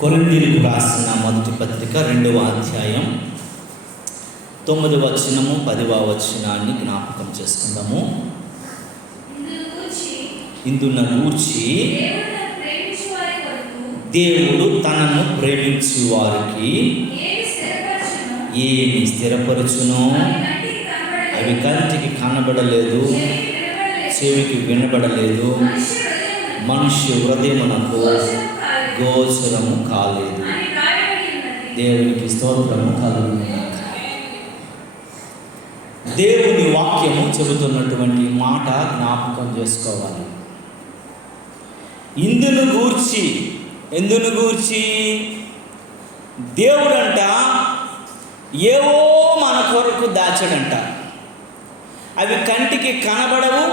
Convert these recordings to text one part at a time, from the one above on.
కొరింథీయులకు రాసిన మొదటి పత్రిక 2వ అధ్యాయం 9వ వచనము 10వ వచనాన్ని జ్ఞాపకం చేసుకుందాము. ఇందును గూర్చి దేవుడు తనను ప్రేమించు వారికి ఏమి స్థిరపరచునో అవి కంటికి కనబడలేదు, చెవికి వినబడలేదు, మనుష్య హృదయమునకు గోచరము కాలేదు. దేవునికి స్తోత్రము కలుగును. దేవుని వాక్యము చెబుతున్నటువంటి మాట జ్ఞాపకం చేసుకోవాలి. ఇందును గూర్చి దేవుడంట ఏవో మన కొరకు దాచాడంట. అవి కంటికి కనబడవు,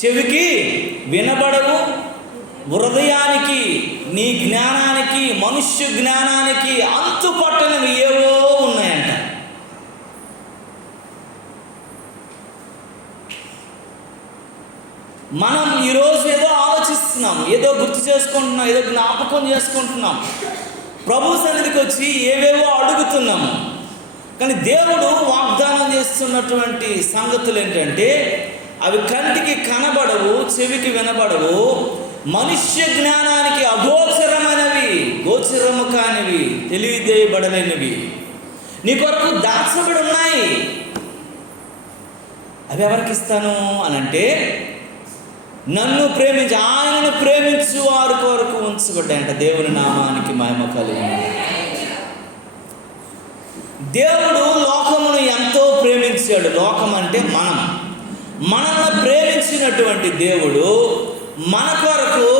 చెవికి వినబడవు, హృదయానికి, నీ జ్ఞానానికి, మనుష్య జ్ఞానానికి అంతుపట్టనివి ఏవో ఉన్నాయంట. మనం ఈరోజు ఏదో ఆలోచిస్తున్నాం, ఏదో గుర్తు చేసుకుంటున్నాం, ఏదో జ్ఞాపకం చేసుకుంటున్నాం, ప్రభు సన్నిధికి వచ్చి ఏవేవో అడుగుతున్నాము. కానీ దేవుడు వాగ్దానం చేస్తున్నటువంటి సంగతులు ఏంటంటే అవి కంటికి కనబడవు, చెవికి వినబడవు, మనుష్య జ్ఞానానికి అగోచరమైనవి, గోచరము కానివి, తెలియజేయబడలేనివి నీ కొరకు దాచబడి ఉన్నాయి. అవి ఎవరికి ఇస్తాను అనంటే నన్ను ప్రేమించి ఆయనను ప్రేమించు వారి కొరకు ఉంచబడ్డాయంట. దేవుని నామానికి మహిమ కలుగును. దేవుడు లోకమును ఎంతో ప్రేమించాడు. లోకం అంటే మనల్ని ప్రేమించినటువంటి దేవుడు మన కొరకు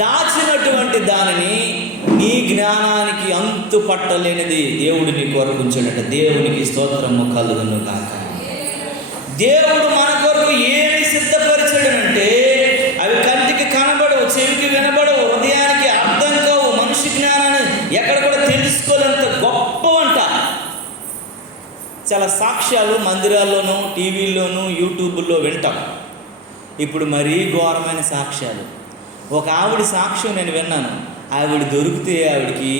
దాచినటువంటి దానిని, నీ జ్ఞానానికి అంతు పట్టలేనిది దేవుడు నీ కొరకు ఉంచాడట. దేవునికి స్తోత్రము కలుగును గాక. దేవుడు మన కొరకు ఏమి సిద్ధపరిచాడనంటే అవి కంటికి కనబడవు, చెవికి వినబడవు, హృదయానికి అర్థం కావు, మనిషి జ్ఞానాన్ని ఎక్కడ కూడా తెలుసుకోలేంత గొప్పవంట. చాలా సాక్ష్యాలు మందిరాల్లోనూ, టీవీల్లోనూ, యూట్యూబ్లో వింటాం. ఇప్పుడు మరీ ఘోరమైన సాక్ష్యాలు. ఒక ఆవిడ సాక్ష్యం నేను విన్నాను. ఆవిడ దొరికితే ఆవిడికి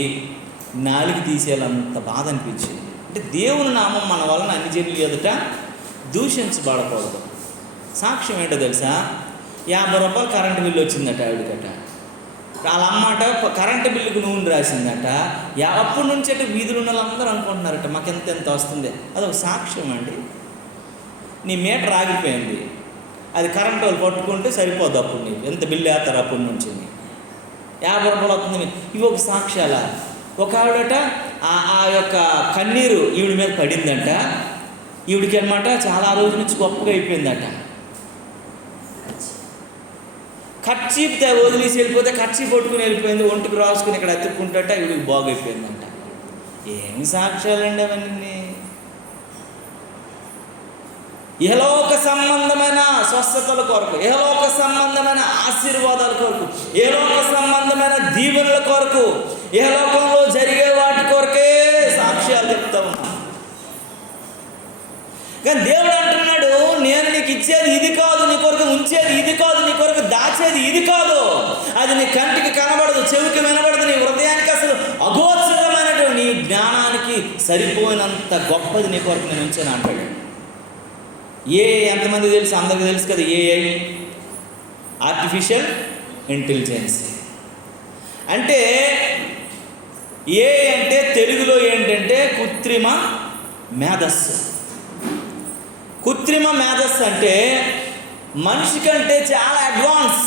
నాలుగు తీసేయాలంత బాధ అనిపించింది. అంటే దేవుని నామం మన వలన అన్ని జనులు ఎదుట దూషించబడకూడదు. సాక్ష్యం ఏంటో తెలుసా? 50 రూపాయలు కరెంటు బిల్లు వచ్చిందట ఆవిడకట. వాళ్ళ అమ్మాట కరెంటు బిల్లుకు నూనె రాసిందట. అప్పటి నుంచి అంటే వీధులు ఉన్న వాళ్ళందరూ అనుకుంటున్నారట మాకు ఎంత వస్తుంది. అదొక సాక్ష్యం అండి. నీ మీటర్ ఆగిపోయింది, అది కరెంటు వాళ్ళు పట్టుకుంటే సరిపోదు. అప్పుడు నీకు ఎంత బిల్లు వేస్తారు అప్పటి నుంచి 50 రూపాయలు అవుతుంది. ఇవి ఒక సాక్ష్యాల. ఒక ఆవిడట ఆ యొక్క కన్నీరు ఈవిడ మీద పడిందంట. ఈవిడికి అనమాట చాలా రోజుల నుంచి గొప్పగా అయిపోయిందట. కర్చీప్ వదిలేసి వెళ్ళిపోతే కర్చీప్ పట్టుకుని వెళ్ళిపోయింది, ఒంటికి రాసుకుని ఇక్కడ అతుక్కుంటుంట ఈవిడికి బాగైపోయిందంట. ఏమి సాక్ష్యాలండి అవన్నీ? ఇహలోక సంబంధమైన స్వస్థతల కొరకు, ఇహలోక సంబంధమైన ఆశీర్వాదాల కొరకు, ఇహలోక సంబంధమైన దీవెనల కొరకు, ఇహలోకంలో జరిగే వాటి కొరకే సాక్ష్యాలు చెప్తా ఉన్నాం. కానీ దేవుడు అంటున్నాడు, నేను నీకు ఇచ్చేది ఇది కాదు, నీ కొరకు ఉంచేది ఇది కాదు, నీ కొరకు దాచేది ఇది కాదు. అది నీ కంటికి కనబడదు, చెవికి వినబడదు, నీ హృదయానికి అసలు అగోచరమైనటువంటి నీ జ్ఞానానికి సరిపోయినంత గొప్పది నీ కొరకు నేను ఉంచాను అంటాడు. ఎంతమంది తెలుసు? అందరికీ తెలుసు కదా. AI, artificial intelligence. అంటే ఏఐ అంటే తెలుగులో ఏంటంటే కృత్రిమ మేధస్సు. కృత్రిమ మేధస్సు అంటే మనిషి కంటే చాలా అడ్వాన్స్.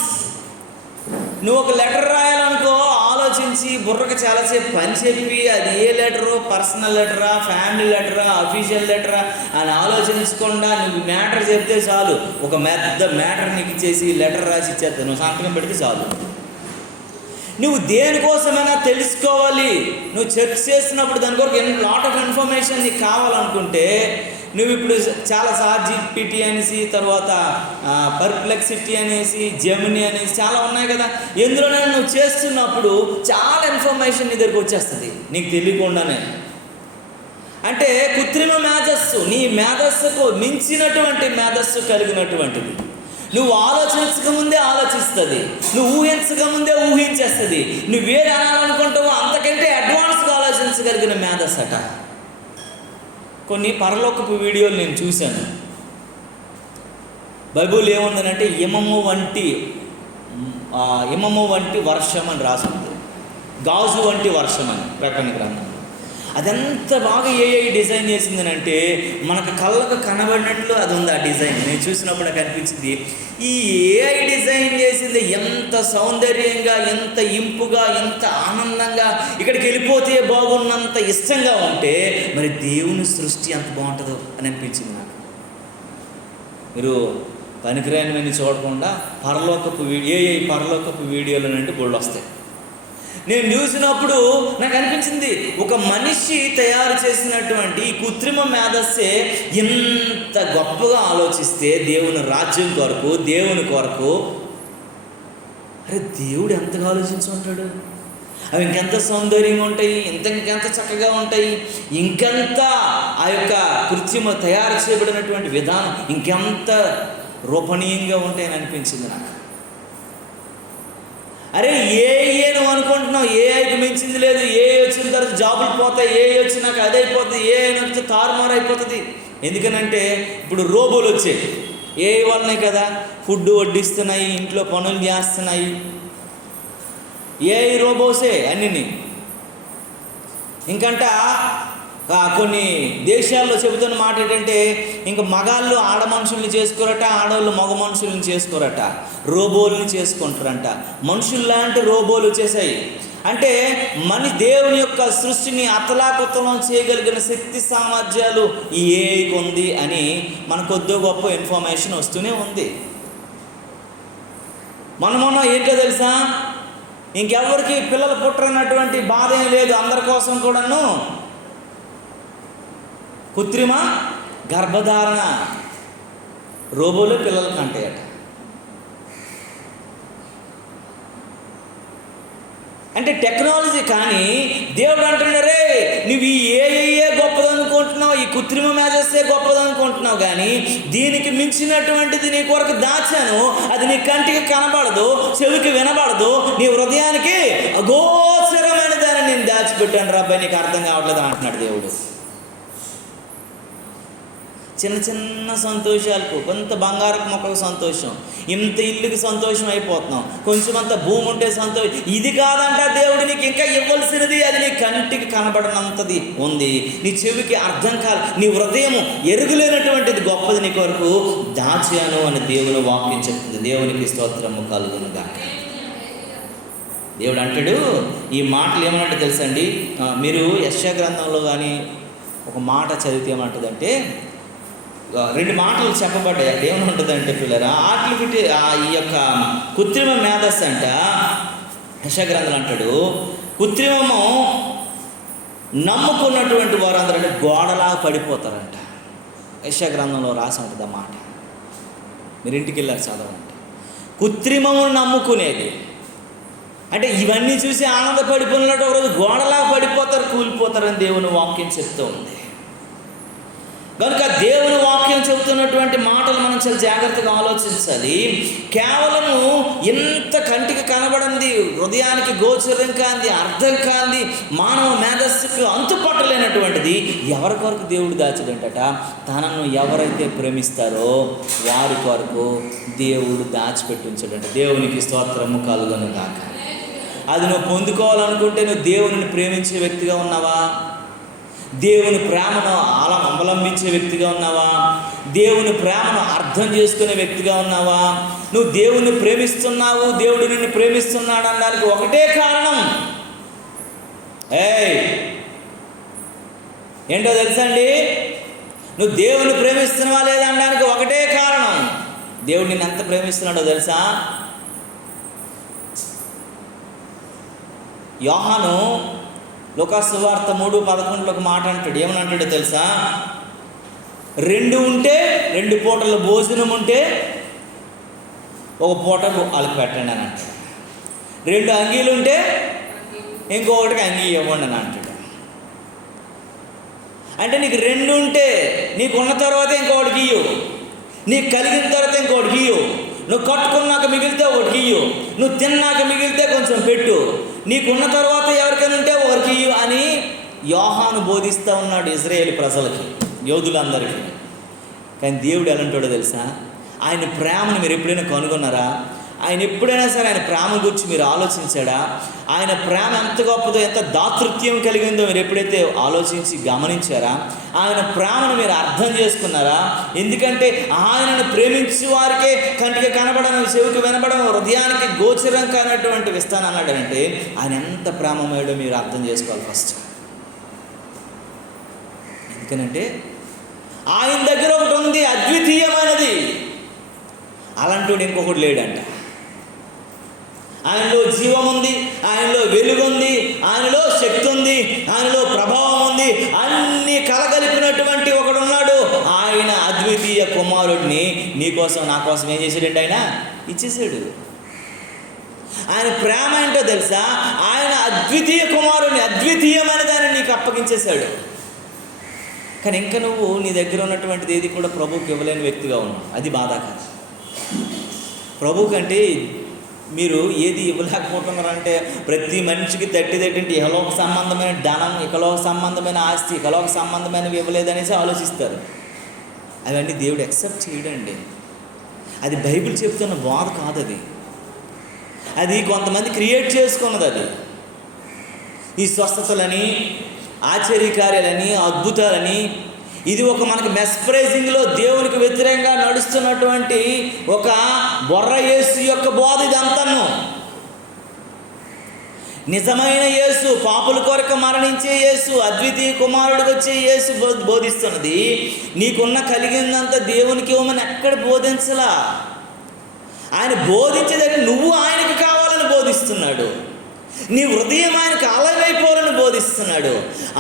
నువ్వు ఒక లెటర్ రాయాలనుకో, ఆలోచించి బుర్రకు చాలాసేపు పని చెప్పి అది ఏ లెటరు, పర్సనల్ లెటరా, ఫ్యామిలీ లెటరా, అఫీషియల్ లెటరా అని ఆలోచించకుండా నువ్వు మ్యాటర్ చెప్తే చాలు, ఒక పెద్ద మ్యాటర్ నీకు ఇచ్చేసి లెటర్ రాసి ఇచ్చేస్తా, నువ్వు సంతకం పెడితే చాలు. నువ్వు దేనికోసమైనా తెలుసుకోవాలి, నువ్వు సెర్చ్ చేసినప్పుడు దాని కొరకు లాట్ ఆఫ్ ఇన్ఫర్మేషన్ నీకు కావాలనుకుంటే నువ్వు ఇప్పుడు చాలా ChatGPT అనేసి, తర్వాత పర్ప్లెక్సిటీ అనేసి, జెమిని అనేసి చాలా ఉన్నాయి కదా. ఎందులోనైనా నువ్వు చేస్తున్నప్పుడు చాలా ఇన్ఫర్మేషన్ నీ దగ్గరికి వచ్చేస్తుంది నీకు తెలియకుండానే. అంటే కృత్రిమ మేధస్సు నీ మేధస్సుకు మించినటువంటి మేధస్సు కలిగినటువంటిది. నువ్వు ఆలోచించకముందే ఆలోచిస్తుంది, నువ్వు ఊహించకముందే ఊహించేస్తుంది. నువ్వేది అనాలనుకుంటావో అనుమతించగలిగిన మేధస్సు అట. కొన్ని పరలోకపు వీడియోలు నేను చూశాను. బైబిల్ ఏముందనంటే హిమము వంటి వర్షం అని రాసింది, గాజు వంటి వర్షం అని ప్రకటన గ్రంథం. అదంతా బాగా ఏఐ డిజైన్ చేసిందనంటే మనకు కళ్ళకు కనబడినట్లు అది ఉంది ఆ డిజైన్. నేను చూసినప్పుడు నాకు అనిపించింది, ఈ ఏఐ డిజైన్ చేసింది ఎంత సౌందర్యంగా, ఎంత ఇంపుగా, ఎంత ఆనందంగా, ఇక్కడికి వెళ్ళిపోతే బాగున్నంత ఇష్టంగా ఉంటే మరి దేవుని సృష్టి ఎంత బాగుంటుందో అని అనిపించింది నాకు. మీరు పనికిరానివన్నీ చూడకుండా ఏఐ పరలోకపు వీడియోలు అంటే గోళ్ళు వస్తాయి. నేను చూసినప్పుడు నాకు అనిపించింది, ఒక మనిషి తయారు చేసినటువంటి ఈ కృత్రిమ మేధస్సే ఎంత గొప్పగా ఆలోచిస్తే దేవుని రాజ్యం కొరకు, దేవుని కొరకు, అరే దేవుడు ఎంతగా ఆలోచించుంటాడు. అవి ఇంకెంత సౌందర్యంగా ఉంటాయి, ఇంకెంత చక్కగా ఉంటాయి, ఇంకెంత ఆ యొక్క కృత్రిమ తయారు చేయబడినటువంటి విధానం ఇంకెంత రూపణీయంగా ఉంటాయని అనిపించింది నాకు. అరే ఏఐ నువ్వు అనుకుంటున్నావు, ఏఐకి మించింది లేదు. ఏఐ వచ్చిన తర్వాత జాబులు పోతాయి, ఏఐ వచ్చినాక అది అయిపోతుంది, ఏఐ వచ్చి తారుమారు అయిపోతుంది. ఎందుకనంటే ఇప్పుడు రోబోలు వచ్చాయి, ఏఐ వల్లనే కదా ఫుడ్ వడ్డిస్తున్నాయి, ఇంట్లో పనులు చేస్తున్నాయి. ఏఐ రోబోసే అన్నీ. ఇంకంట కొన్ని దేశాల్లో చెబుతున్న మాట ఏంటంటే, ఇంకా మగాళ్ళు ఆడ మనుషుల్ని చేసుకోరట, ఆడవాళ్ళు మగ మనుషుల్ని చేసుకోరట, రోబోల్ని చేసుకుంటారంట. మనుషుల్లాంటి రోబోలు వచ్చేసాయి. అంటే దేవుని యొక్క సృష్టిని అతలాకుతలం చేయగలిగిన శక్తి సామర్థ్యాలు ఈ ఏఐకి ఉంది అని మనకు కొద్ది గొప్ప ఇన్ఫర్మేషన్ వస్తూనే ఉంది. మొన్న ఏంటో తెలుసా, ఇంకెవరికి పిల్లలు పుట్టరన్నటువంటి బాధ ఏం లేదు. అందరి కోసం కూడాను కృత్రిమ గర్భధారణ రోబోలు పిల్లలకు అంటాయట. అంటే టెక్నాలజీ. కానీ దేవుడు అంటున్నారే, నువ్వు ఈ ఏఐఏ గొప్పదనుకుంటున్నావు, ఈ కృత్రిమ మేధస్సే గొప్పదనుకుంటున్నావు, కానీ దీనికి మించినటువంటిది నీ కొరకు దాచాను. అది నీ కంటికి కనబడదు, చెవికి వినబడదు, నీ హృదయానికి అగోచరమైన దాన్ని నేను దాచిపెట్టాను రాబాయ్, నీకు అర్థం కావట్లేదు అంటున్నాడు దేవుడు. చిన్న చిన్న సంతోషాలకు, కొంత బంగారపు మొక్కకు సంతోషం, ఇంత ఇల్లుకి సంతోషం అయిపోతున్నాం, కొంచెం అంత భూమి ఉంటే సంతోషం. ఇది కాదంట దేవుడు నీకు ఇంకా ఇవ్వాల్సినది. అది నీ కంటికి కనబడనంతది ఉంది, నీ చెవికి అర్థం కాదు, నీ హృదయం ఎరుగులేనటువంటిది గొప్పది నీ కొరకు దాచాను అని దేవుని వాక్యం చెప్తుంది. దేవునికి స్తోత్రము కలుగునుగా. దేవుడు అంటాడు, ఈ మాటలు ఏమన్నట్టు తెలుసండి, మీరు యెషయా గ్రంథంలో కానీ ఒక మాట చదివితే ఏమంటుందంటే, రెండు మాటలు చెప్పబడ్డాయి. అక్కడ ఏమనుంటుందంటే పిల్లరా, ఈ యొక్క కృత్రిమ మేధస్సు అంట. యెషయా గ్రంథం అంటాడు, కృత్రిమము నమ్ముకున్నటువంటి వారందరూ గోడలాగా పడిపోతారంట. యెషయా గ్రంథంలో రాసి ఉంటుంది ఆ మాట. మీరు ఇంటికి వెళ్ళారు చదవండి. కృత్రిమము నమ్ముకునేది అంటే ఇవన్నీ చూసి ఆనందపడిపోయినట్టు ఒకరోజు గోడలాగా పడిపోతారు, కూలిపోతారని దేవుని వాక్యం చెప్తూ ఉంది. కనుక దేవుని వాక్యం చెబుతున్నటువంటి మాటలు మనం చాలా జాగ్రత్తగా ఆలోచించాలి. కేవలము ఎంత కంటికి కనబడింది, హృదయానికి గోచరం కాంది, అర్థం కాంది, మానవ మేధస్సుకు అంతుపట్టలేనటువంటిది ఎవరి కొరకు దేవుడు దాచిదంటట, తనను ఎవరైతే ప్రేమిస్తారో వారి కొరకు దేవుడు దాచిపెట్టి ఉంచాడంట. దేవునికి స్తోత్రము కలుగును గాక. అది నువ్వు పొందుకోవాలనుకుంటే నువ్వు దేవుని ప్రేమించే వ్యక్తిగా ఉన్నావా? దేవుని ప్రేమను అవలంబించే వ్యక్తిగా ఉన్నావా? దేవుని ప్రేమను అర్థం చేసుకునే వ్యక్తిగా ఉన్నావా? నువ్వు దేవుని ప్రేమిస్తున్నావు, దేవుడు నిన్ను ప్రేమిస్తున్నాడు అనడానికి ఒకటే కారణం. ఏంటో తెలుసా అండి? నువ్వు దేవుని ప్రేమిస్తున్నావా లేదా అనడానికి ఒకటే కారణం. దేవుడు నిన్ను ఎంత ప్రేమిస్తున్నాడో తెలుసా? యోహాను లూకాసు సువార్త 3:11 ఒక మాట అంటాడు. ఏమనంటాడో తెలుసా? 2 ఉంటే 2 పూటల భోజనం ఉంటే ఒక పూట వాళ్ళకి పెట్టండి అని అంటాడు. 2 అంగీలు ఉంటే ఇంకొకటికి అంగీ ఇవ్వండి అని అంటాడు. అంటే నీకు 2 ఉంటే నీకు ఉన్న తర్వాత ఇంకొకటికి ఇయ్యు, నీకు కలిగిన తర్వాత ఇంకొకటికి ఇయ్యు, నువ్వు కట్టుకున్నాక మిగిలితే ఒకటికి ఇయ్యు, నువ్వు తిన్నాక మిగిలితే కొంచెం పెట్టు, నీకున్న తర్వాత ఎవరికైనా ఉంటే ఒకరికి ఇయ్యు అని యోహాను బోధిస్తూ ఉన్నాడు ఇజ్రాయేలు ప్రజలకి, యోధులందరికీ. కానీ దేవుడు ఎలాంటోడో తెలుసా? ఆయన ప్రేమను మీరు ఎప్పుడైనా కనుగొన్నారా? ఆయన ఎప్పుడైనా సరే ఆయన ప్రేమ గురించి మీరు ఆలోచించాడా? ఆయన ప్రేమ ఎంత గొప్పదో, ఎంత దాతృత్యం కలిగిందో మీరు ఎప్పుడైతే ఆలోచించి గమనించారా? ఆయన ప్రేమను మీరు అర్థం చేసుకున్నారా? ఎందుకంటే ఆయనను ప్రేమించే వారికే కంటికి కనబడను, చెవికి వినబడను, హృదయానికి గోచరం కానటువంటి విస్తాను అన్నాడంటే ఆయన ఎంత ప్రేమమేడో మీరు అర్థం చేసుకోవాలి ఫస్ట్. ఎందుకనంటే ఆయన దగ్గర ఒకటి ఉంది, అద్వితీయమైనది. అలాంటి ఇంకొకటి లేడంట. ఆయనలో జీవం ఉంది, ఆయనలో వెలుగు ఉంది, ఆయనలో శక్తి ఉంది, ఆయనలో ప్రభావం ఉంది, అన్నీ కలగలిపినటువంటి ఒకడున్నాడు. ఆయన అద్వితీయ కుమారుడిని నీకోసం నా కోసం ఏం చేశాడంటే ఆయన ఇచ్చేసాడు. ఆయన ప్రేమ ఏంటో తెలుసా? ఆయన అద్వితీయ కుమారుడిని, అద్వితీయమైన దాన్ని నీకు అప్పగించేశాడు. కానీ ఇంకా నువ్వు నీ దగ్గర ఉన్నటువంటిది ఏది కూడా ప్రభువుకి ఇవ్వలేని వ్యక్తిగా ఉన్నావు. అది బాధాకరం. ప్రభు కంటే మీరు ఏది ఇవ్వలేకపోతున్నారంటే ప్రతి మనిషికి తట్టింటి ఇహలోక సంబంధమైన ధనం, ఇకలోక సంబంధమైన ఆస్తి, ఇకలోక సంబంధమైనవి ఇవ్వలేదనేసి ఆలోచిస్తారు. అవన్నీ దేవుడు యాక్సెప్ట్ చేయడండి. అది బైబిల్ చెప్తున్న బోధ కాదు. అది కొంతమంది క్రియేట్ చేసుకున్నది. అది ఈ స్వస్థతలని, ఆశ్చర్యకార్యాలని, అద్భుతాలని, ఇది ఒక మనకి మెస్ప్రైజింగ్లో దేవునికి వ్యతిరేకంగా నడుస్తున్నటువంటి ఒక బొర్ర యేసు యొక్క బోధ ఇదంతను. నిజమైన యేసు, పాపుల కొరకు మరణించే యేసు, అద్వితీయ కుమారుడికి వచ్చే యేసు బోధిస్తున్నది. నీకున్న కలిగిందంతా దేవునికి ఇవ్వమని ఎక్కడ బోధించలా. ఆయన బోధించేదాన్ని నువ్వు ఆయనకి కావాలని బోధిస్తున్నాడు. నీ హృదయం ఆయనకు ఆలయమైపోవాలని బోధిస్తున్నాడు.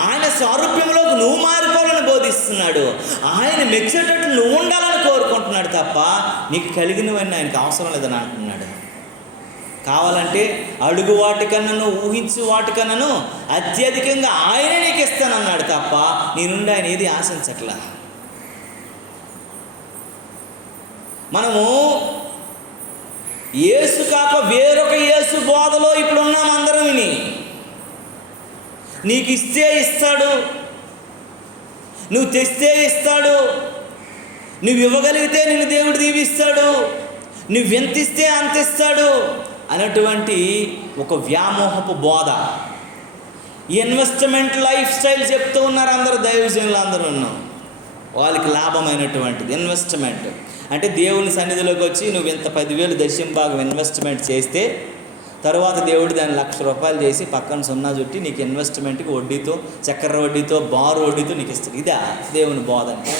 ఆయన సారూప్యంలోకి నువ్వు మారిపోవాలని బోధిస్తున్నాడు. ఆయన మెచ్చేటట్లు నువ్వు ఉండాలని కోరుకుంటున్నాడు తప్ప నీకు కలిగినవన్నీ ఆయనకు అవసరం లేదని అంటున్నాడు. కావాలంటే అడుగు వాటికన్నాను, ఊహించు వాటికన్నాను అత్యధికంగా ఆయనే నీకు ఇస్తానన్నాడు తప్ప నీ నుండి ఆయన ఏది ఆశించట్లా. మనము యేసు కాక వేరొక యేసు బోధలో ఇప్పుడు ఉన్నాం అందరం. విని నీకు ఇస్తే ఇస్తాడు, నువ్వు తెస్తే ఇస్తాడు, నువ్వు ఇవ్వగలిగితే నిన్ను దేవుడు దీవిస్తాడు, నువ్వు ఎంత ఇస్తే అంత ఇస్తాడు అన్నటువంటి ఒక వ్యామోహపు బోధ, ఇన్వెస్ట్మెంట్ లైఫ్ స్టైల్ చెప్తూ ఉన్నారు అందరూ. దైవజనులు అందరూ ఉన్నాం. వాళ్ళకి లాభమైనటువంటిది ఇన్వెస్ట్మెంట్ అంటే దేవుని సన్నిధిలోకి వచ్చి నువ్వు ఇంత 10,000 దశంభాగం ఇన్వెస్ట్మెంట్ చేస్తే తర్వాత దేవుడు దాన్ని ₹1,00,000 చేసి పక్కన సున్నా చుట్టి నీకు ఇన్వెస్ట్మెంట్కి వడ్డీతో, చక్కెర వడ్డీతో, బారు వడ్డీతో నీకు ఇస్తాడు. ఇదా దేవుని బోధ అంటే?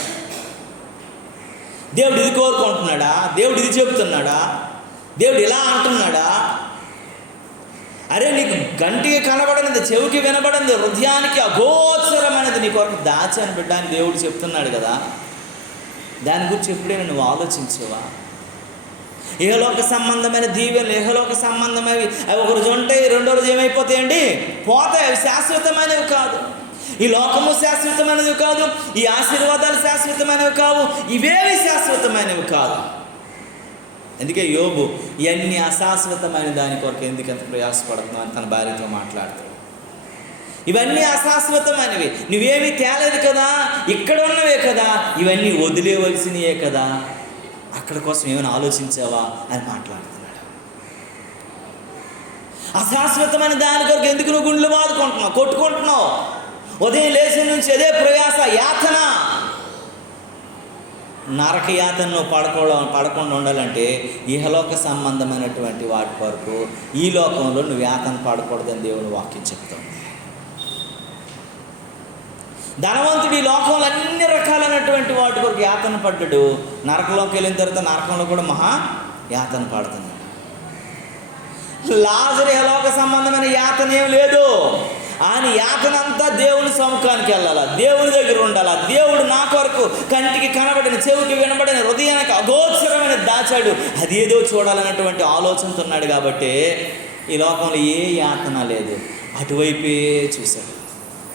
దేవుడు ఇది కోరుకుంటున్నాడా? దేవుడు ఇది చెబుతున్నాడా? దేవుడు ఇలా అంటున్నాడా? అరే నీకు కంటికి కనబడనిది, చెవికి వినబడింది, హృదయానికి అగోచరమైనది నీ కొరకు దాచాను బిడ్డ అని దేవుడు చెప్తున్నాడు కదా. దాని గురించి ఎప్పుడైనా నువ్వు ఆలోచించేవా? ఇహలోక సంబంధమైన దీవెనలు, ఇహలోక సంబంధమైనవి అవి ఒక రోజు ఉంటాయి, రెండో రోజు ఏమైపోతాయండి? పోతాయి. అవి శాశ్వతమైనవి కాదు. ఈ లోకము శాశ్వతమైనవి కాదు, ఈ ఆశీర్వాదాలు శాశ్వతమైనవి కావు, ఇవేవి శాశ్వతమైనవి కాదు. అందుకే యోబు ఇవన్నీ అశాశ్వతమైన దాని కొరకు ఎందుకంత ప్రయాసపడుతున్నావు అని తన భార్యతో మాట్లాడుతాడు. ఇవన్నీ అశాశ్వతమైనవి, నువ్వేమీ తేలేదు కదా, ఇక్కడ ఉన్నవే కదా, ఇవన్నీ వదిలేవలసినవే కదా, అక్కడ కోసం ఏమైనా ఆలోచించావా అని మాట్లాడుతున్నాడు. అశాశ్వతమైన దాని కొరకు ఎందుకు నువ్వు గుండెలు బాదుకుంటున్నావు, కొట్టుకుంటున్నావు? ఉదయం లేచి నుంచి అదే ప్రయాస, యాతన. నరక యాతనను పడకుండా ఉండాలంటే ఇహలోక సంబంధమైనటువంటి వాటి కొరకు ఈ లోకంలో నువ్వు యాతన పడకూడదని దేవుని వాక్యం చెప్తాం. ధనవంతుడు ఈ లోకంలో అన్ని రకాలైనటువంటి వాటి కొరకు యాతన పడ్డాడు. నరకంలోకి వెళ్ళిన తర్వాత నరకంలో కూడా మహా యాతన పడుతున్నాడు. లాజరు ఇహలోక సంబంధమైన యాతన ఏం లేదు. ఆయన యాతన అంతా దేవుని సముఖానికి వెళ్ళాలా, దేవుని దగ్గర ఉండాలా. దేవుడు నా కొరకు కంటికి కనబడిన, చెవికి వినబడిన, హృదయానికి అగోచరమైన దాచాడు, అదేదో చూడాలన్నటువంటి ఆలోచనతో ఉన్నాడు. కాబట్టి ఈ లోకంలో ఏ యాతన లేదు, అటువైపే చూశాడు.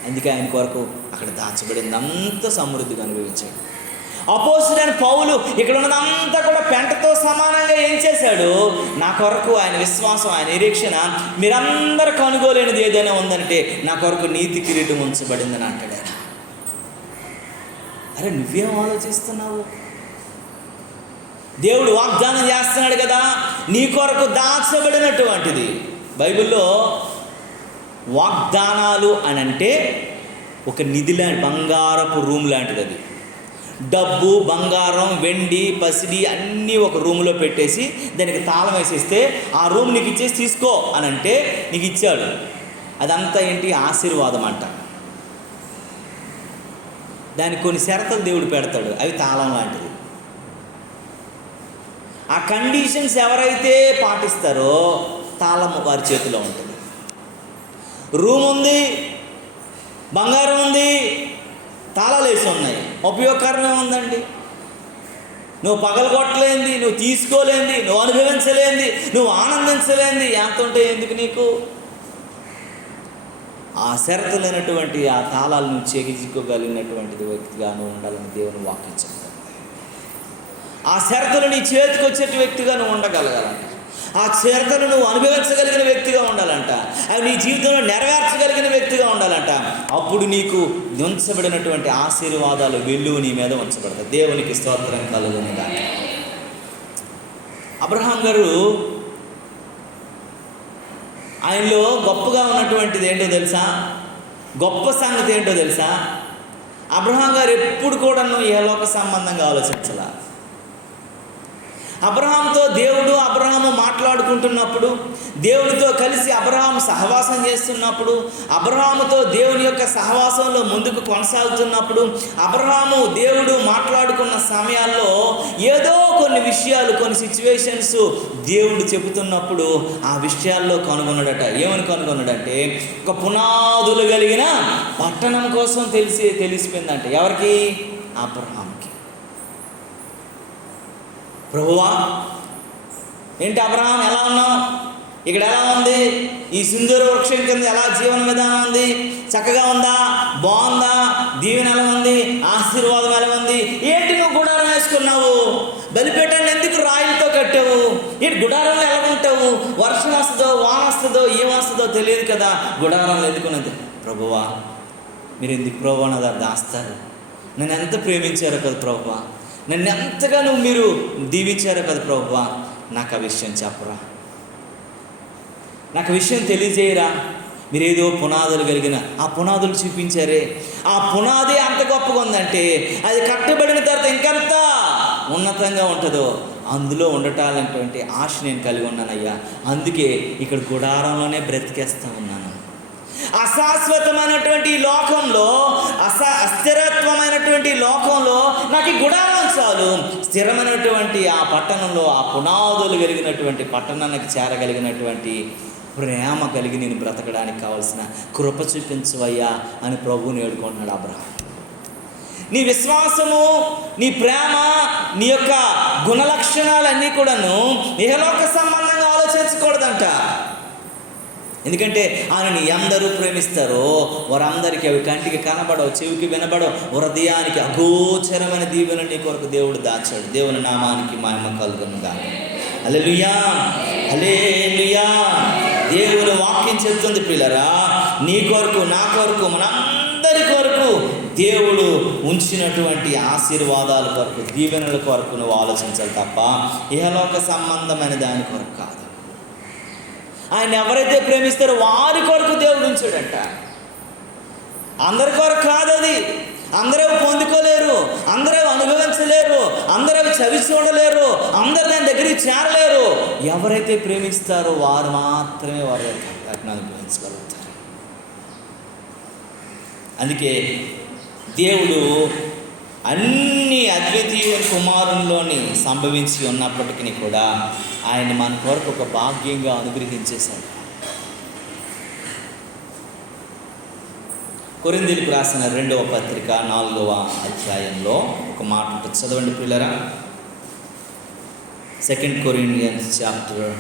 అందుకే ఆయన కొరకు అక్కడ దాచబడింది అంత సమృద్ధిగా అనుభవించాడు. అపోస్తలుడైన పౌలు ఇక్కడ ఉన్నదంతా కూడా పెంటతో సమానంగా ఏం చేశాడు? నా కొరకు ఆయన విశ్వాసం, ఆయన నిరీక్షణ మీరందరూ కనుగోలేనిది ఏదైనా ఉందంటే నా కొరకు నీతి కిరీటం ఉంచబడిందని అంటాడు. అరే నువ్వేం ఆలోచిస్తున్నావు? దేవుడు వాగ్దానం చేస్తున్నాడు కదా, నీ కొరకు దాచబడినటువంటిది. బైబిల్లో వాగ్దానాలు అని అంటే ఒక నిధి లాంటి బంగారపు రూమ్ లాంటిది. అది డబ్బు, బంగారం, వెండి, పసిడి అన్నీ ఒక రూమ్లో పెట్టేసి దానికి తాళం వేసేస్తే ఆ రూమ్ నీకు ఇచ్చేసి తీసుకో అని అంటే నీకు ఇచ్చాడు. అదంతా ఏంటి? ఆశీర్వాదం అంట. దానికి కొన్ని షరతులు దేవుడు పెడతాడు, అవి తాళం లాంటిది. ఆ కండిషన్స్ ఎవరైతే పాటిస్తారో తాళం వారి చేతిలో ఉంటుంది. రూమ్ ఉంది, బంగారం ఉంది, తాళాలు వేసి ఉన్నాయి. ఉపయోగకరమే ఉందండి. నువ్వు పగలగొట్టలేంది, నువ్వు తీసుకోలేంది, నువ్వు అనుభవించలేంది, నువ్వు ఆనందించలేంది ఎంత ఉంటే ఎందుకు నీకు? ఆ షరతులైనటువంటి ఆ తాళాలను చేయించుకోగలిగినటువంటిది వ్యక్తిగా నువ్వు ఉండాలని దేవుని వాక్యం చెప్తాడు. ఆ షరతులు నీ చేతికి వచ్చే వ్యక్తిగా నువ్వు ఉండగలగాలంట. ఆ షరతులు నువ్వు అనుభవించగలిగిన వ్యక్తిగా ఉండాలంట. అవి నీ జీవితంలో నెరవేర్చగలిగిన వ్యక్తిగా ఉండాలంట. అప్పుడు నీకు ఉంచబడినటువంటి ఆశీర్వాదాలు వెల్లువ నీ మీద ఉంచబడతాయి. దేవునికి స్తోత్రం కలుగునుగా. అబ్రహాం గారు ఆయనలో గొప్పగా ఉన్నటువంటిది ఏంటో తెలుసా? గొప్ప సంగతి ఏంటో తెలుసా? అబ్రహాం గారు ఎప్పుడు కూడా ఏలోక సంబంధంగా ఆలోచించాల. అబ్రహాంతో అబ్రహాము మాట్లాడుకుంటున్నప్పుడు, దేవుడితో కలిసి అబ్రహాము సహవాసం చేస్తున్నప్పుడు, అబ్రహాముతో దేవుని యొక్క సహవాసంలో ముందుకు కొనసాగుతున్నప్పుడు, అబ్రహాము దేవుడు మాట్లాడుకున్న సమయాల్లో ఏదో కొన్ని విషయాలు, కొన్ని సిచ్యువేషన్స్ దేవుడు చెబుతున్నప్పుడు ఆ విషయాల్లో కనుగొన్నాడట. ఏమని కనుగొన్నాడంటే ఒక పునాదులు కలిగిన పట్టణం కోసం తెలిసిపోయిందంట. ఎవరికి? అబ్రహాంకి. ప్రభువా, ఏంటి అబ్రహాం ఎలా ఉన్నావు? ఇక్కడ ఎలా ఉంది? ఈ సింధూర వృక్షం కింద ఎలా జీవన విధానం ఉంది? చక్కగా ఉందా? బాగుందా? దీవెన ఎలా ఉంది? ఆశీర్వాదం ఎలా ఉంది? ఏంటి నువ్వు గుడారం వేసుకున్నావు? బలిపీఠాన్ని ఎందుకు రాయిలతో కట్టావు? ఏంటి గుడారంలో ఎలా ఉంటావు? వర్షం వస్తుందో, వాన వస్తుందో, ఏమొస్తుందో తెలియదు కదా, గుడారంలో ఎందుకున్నది? ప్రభువా, మీరు ఎందుకు ప్రభువా నా దాస్తారు? నన్ను ఎంత ప్రేమించారో కదా ప్రభువా, నన్ను ఎంతగా మీరు దీవించారో కదా ప్రభువా, నాకు ఆ విషయం చెప్పరా, నాకు విషయం తెలియజేయరా? మీరు ఏదో పునాదులు కలిగిన ఆ పునాదులు చూపించారే, ఆ పునాది అంత గొప్పగా ఉందంటే అది కట్టబడిన తర్వాత ఇంకెంత ఉన్నతంగా ఉంటుందో అందులో ఉండటాలన్నటువంటి ఆశ నేను కలిగి ఉన్నానయ్యా. అందుకే ఇక్కడ గుడారంలోనే బ్రతికేస్తా ఉన్నాను. అశాశ్వతమైనటువంటి లోకంలో, అస్థిరత్వమైనటువంటి లోకంలో నాకు ఈ గుడారం చాలు. స్థిరమైనటువంటి ఆ పట్టణంలో, ఆ పునాదులు కలిగినటువంటి పట్టణానికి చేరగలిగినటువంటి ప్రేమ కలిగి నేను బ్రతకడానికి కావాల్సిన కృప చూపించవయ్యా అని ప్రభువుని వేడుకుంటున్నాడు అబ్రహాం. నీ విశ్వాసము, నీ ప్రేమ, నీ యొక్క గుణలక్షణాలన్నీ కూడాను ఇహలోక సంబంధంగా ఆలోచించకూడదంట. ఎందుకంటే ఆయనని ఎందరూ ప్రేమిస్తారో వారందరికీ అవి కంటికి కనబడవు, చెవికి వినబడవు, హృదయానికి అగోచరమైన దీవెన నీ కొరకు దేవుడు దాచాడు. దేవుని నామానికి మహిమ కలుగునుగా. హల్లెలూయా, హల్లెలూయా. దేవుని వాక్యం చెప్తుంది పిల్లరా, నీ కొరకు, నా కొరకు, మనందరి కొరకు దేవుడు ఉంచినటువంటి ఆశీర్వాదాల కొరకు, దీవెనల కొరకు నువ్వు ఆలోచించాలి తప్ప ఇహలోక సంబంధమైన దాని కొరకు కాదు. ఆయన ఎవరైతే ప్రేమిస్తారో వారి కొరకు దేవుడు ఉంచాడంట. అందరి కొరకు కాదు అది. అందరూ పొందుకోలేరు, అందరూ అనుభవించలేరు, అందరూ చవి చూడలేరు, అందరు దాని దగ్గరికి చేరలేరు. ఎవరైతే ప్రేమిస్తారో వారు మాత్రమే వారి వాటిని అనుభవించగలుగుతారు. అందుకే దేవుడు అన్ని అద్వితీయ కుమారుల్లోని సంభవించి ఉన్నప్పటికీ కూడా ఆయన మన కొరకు ఒక భాగ్యంగా అనుగ్రహించేశాడు. కొరింథీయులకు రాసిన 2వ పత్రిక 4వ అధ్యాయంలో ఒక మాట ఉంటుంది, చదవండి పిల్లరా. 2 Corinthians చాప్టర్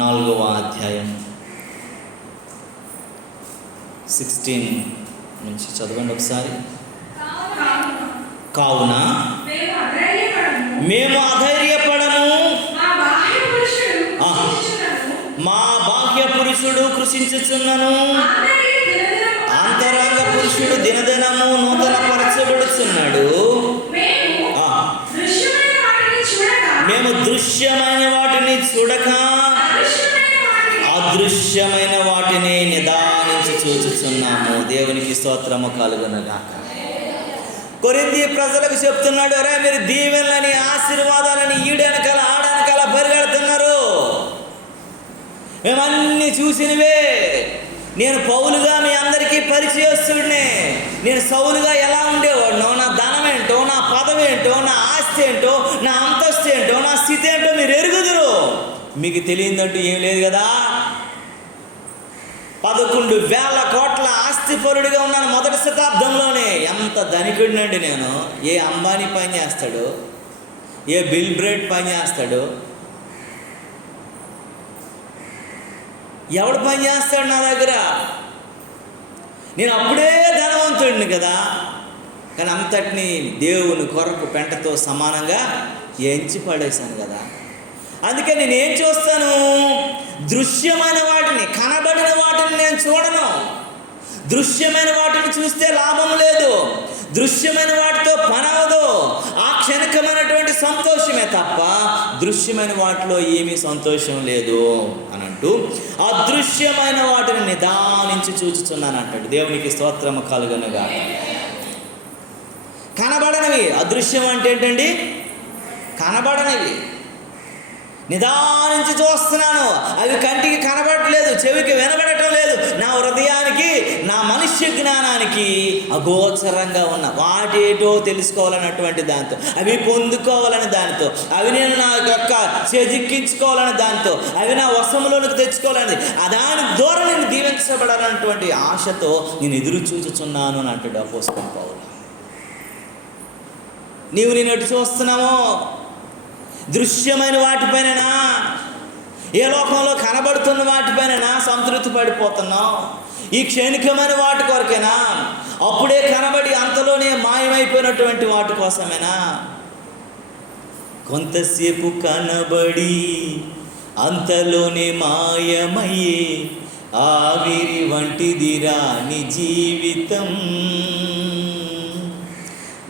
4వ అధ్యాయం 16 నుంచి చదవండి ఒకసారి. కావున మేము అధైర్యపడము, మా బాహ్య పురుషుడు కృషించుచున్నను, అంతరంగ పురుషుడు దినదినము నూతన పరచబడుచున్నాడు. మేము దృశ్యమైన వాటిని చూడక అదృశ్యమైన వాటిని నిదానించి చూచుచున్నాము. దేవునికి స్తోత్రము కలుగునుగాక. కొరింథీ ప్రజలకు చెప్తున్నాడు, అరే మీరు దీవెనలని ఆశీర్వాదాలని ఈడెనకాల ఆడెనకాల పరిగెడుతున్నారు. మేమన్నీ చూసినవే. నేను పౌలుగా మీ అందరికీ పరిచయస్తుడినే. నేను సౌలుగా ఎలా ఉండేవాడినో, నా ధనం ఏంటో, నా పదవి ఏంటో, నా ఆస్తి ఏంటో, నా అంతస్తు ఏంటో, నా స్థితి ఏంటో మీరు ఎరుగుదురు. మీకు తెలియదంటూ ఏం లేదు కదా. 11,000 కోట్ల ఆస్తిపరుడిగా ఉన్నాను మొదటి శతాబ్దంలోనే. ఎంత ధనికుడినండి నేను. ఏ అంబానీ పని చేస్తాడు, ఏ బిల్ బ్రేట్ పని చేస్తాడు, ఎవడు పని చేస్తాడు నా దగ్గర? నేను అప్పుడే ధనవంతుడిని కదా. కానీ అంతటిని దేవుని కొరకు పెంటతో సమానంగా ఎంచి పడేశాను కదా. అందుకే నేను ఏం చూస్తాను? దృశ్యమైన వాటిని, కనబడిన వాటిని నేను చూడను. దృశ్యమైన వాటిని చూస్తే లాభం లేదు. దృశ్యమైన వాటితో పని అవ్వదు. ఆ క్షణికమైనటువంటి సంతోషమే తప్ప దృశ్యమైన వాటిలో ఏమీ సంతోషం లేదు అని అంటూ అదృశ్యమైన వాటిని నిదానించి చూచుచున్నాను అంటాడు. దేవునికి స్తోత్రము కలుగునుగాక. కనబడనివి, అదృశ్యం అంటే ఏంటండి? కనబడనివి నిదానించి చూస్తున్నాను. అవి కంటికి కనబడట్లేదు, చెవికి వినబడటం లేదు. నా హృదయానికి, నా మనుష్య జ్ఞానానికి అగోచరంగా ఉన్న వాటేటో తెలుసుకోవాలన్నటువంటి దాంతో, అవి పొందుకోవాలని దానితో, అవి నేను నా యొక్క చేజిక్కించుకోవాలని దాంతో, అవి నా వశంలోనికి తెచ్చుకోవాలని దాని ద్వారా నేను దీవించబడాలన్నటువంటి ఆశతో నేను ఎదురు చూచుచున్నాను అని అంటాడు అపోస్తలుడు పౌలు. నీవు నేను ఎటు చూస్తున్నావో? దృశ్యమైన వాటిపైననా, ఏ లోకంలో కనబడుతున్న వాటిపైననా సంతృప్తి పడిపోతున్నావు? ఈ క్షణికమైన వాటి కొరకేనా? అప్పుడే కనబడి అంతలోనే మాయమైపోయినటువంటి వాటి కోసమేనా? కొంతసేపు కనబడి అంతలోనే మాయమయ్యే ఆవిరి వంటిదిరా నీ జీవితం.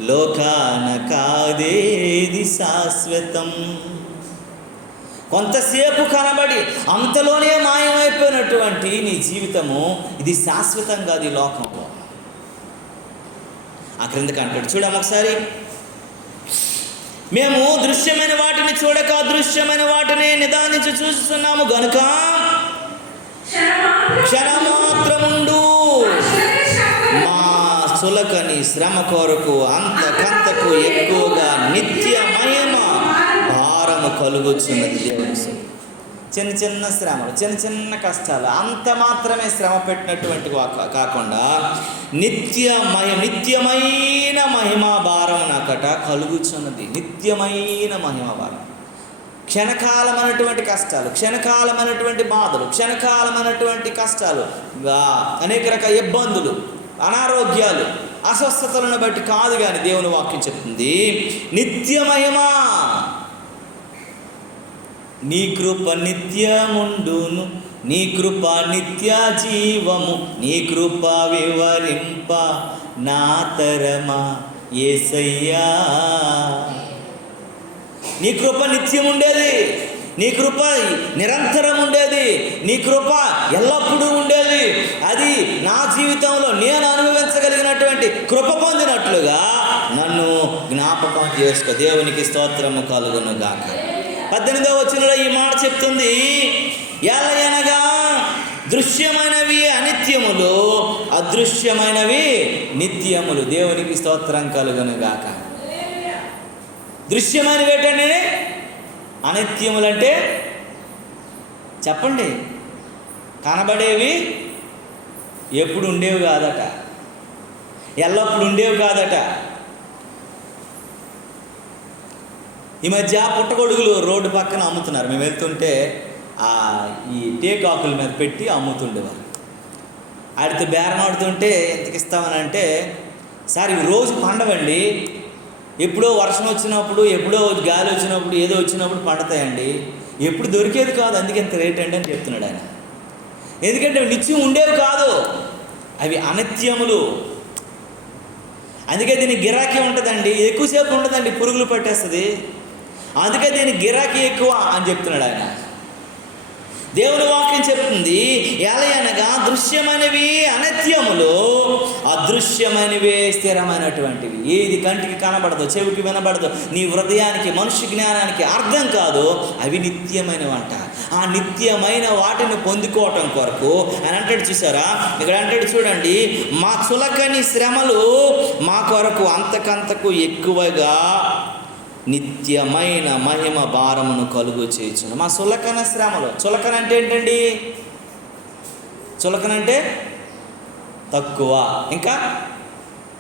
లోకాన కాదేది శాశ్వతం. కొంతసేపు కనబడి అంతలోనే మాయమైపోయినటువంటి నీ జీవితము ఇది శాశ్వతం కాదు ఈ లోకంలో. ఆ క్రిందకి అంటాడు, చూడము ఒకసారి. మేము దృశ్యమైన వాటిని చూడక అదృశ్యమైన వాటిని నిదానించి చూస్తున్నాము గనుక క్షణమాత్రముండు మా సులకని శ్రమ కొరకు అంతకంతకు ఎక్కువగా నిత్య మహిమ భారము కలుగుచున్నది. దేవుని చిన్న చిన్న శ్రమలు, చిన్న చిన్న కష్టాలు అంత మాత్రమే శ్రమ పెట్టినటువంటి కాకుండా నిత్యమైన మహిమా భారం నాకట కలుగుచున్నది. నిత్యమైన మహిమా భారం. క్షణకాలమైనటువంటి కష్టాలు, క్షణకాలమైనటువంటి బాధలు, క్షణకాలమైనటువంటి కష్టాలు, అనేక రకాల ఇబ్బందులు, అనారోగ్యాలు, అస్వస్థతలను బట్టి కాదు. కానీ దేవుని వాక్యం చెప్తుంది నిత్యమహిమా. నీ కృప నిత్యముండును, నీ కృప నిత్య జీవము, నీ కృప వివరింప నా తరమా యేసయ్యా. నీ కృప నిత్యం ఉండేది, నీ కృప నిరంతరం ఉండేది, నీ కృప ఎల్లప్పుడూ ఉండేది. అది నా జీవితంలో నేను అనుభవించగలిగినటువంటి కృప పొందినట్లుగా నన్ను జ్ఞాపకం చేసుకో. దేవునికి స్తోత్రము కలుగునుగాక. 18వ వచనంలో ఈ మాట చెప్తుంది, ఎలయనగా దృశ్యమైనవి అనిత్యములు, అదృశ్యమైనవి నిత్యములు. దేవునికి స్తోత్రం కలుగునుగాక. దృశ్యమైనవి ఏంటంటే అనిత్యములంటే చెప్పండి. కనబడేవి ఎప్పుడు ఉండేవి కాదట, ఎల్లప్పుడు ఉండేవి కాదట. ఈ మధ్య పుట్టగొడుగులు రోడ్డు పక్కన అమ్ముతున్నారు. మేము వెళ్తుంటే ఈ టేకాకుల మీద పెట్టి అమ్ముతుండేవారు. ఆడితో బేరం ఆడుతుంటే ఎంతకి ఇస్తామని అంటే, సార్ ఇవి రోజు పండవండి, ఎప్పుడో వర్షం వచ్చినప్పుడు, ఎప్పుడో గాలి వచ్చినప్పుడు, ఏదో వచ్చినప్పుడు పండుతాయండి, ఎప్పుడు దొరికేది కాదు, అందుకే ఇంత రేట్ అండి అని చెప్తున్నాడు ఆయన. ఎందుకంటే అవి నిత్యం ఉండేవి కాదు, అవి అనిత్యములు. అందుకే దీనికి గిరాకీ ఉంటుందండి, ఎక్కువసేపు ఉండదండి, పురుగులు పట్టేస్తుంది, అందుకే దీనికి గిరాకీ ఎక్కువ అని చెప్తున్నాడు ఆయన. దేవుని వాక్యం చెప్తుంది, ఎలయనగా దృశ్యమైనవి అనిత్యములు, అదృశ్యమైనవే స్థిరమైనటువంటివి. ఏది కంటికి కనబడదు, చెవికి వినబడదు, నీ హృదయానికి, మనుష్య జ్ఞానానికి అర్థం కాదు, అవి నిత్యమైనవంట. ఆ నిత్యమైన వాటిని పొందుకోవటం కొరకు ఆయన అంటాడు, చూసారా ఇక్కడ అంటాడు చూడండి, మా చులకని శ్రమలు మా కొరకు అంతకంతకు ఎక్కువగా నిత్యమైన మహిమ భారమును కలుగు చేయుచును. మా చులకన శ్రమలు. చులకన అంటే ఏంటండి? చులకన అంటే తక్కువ. ఇంకా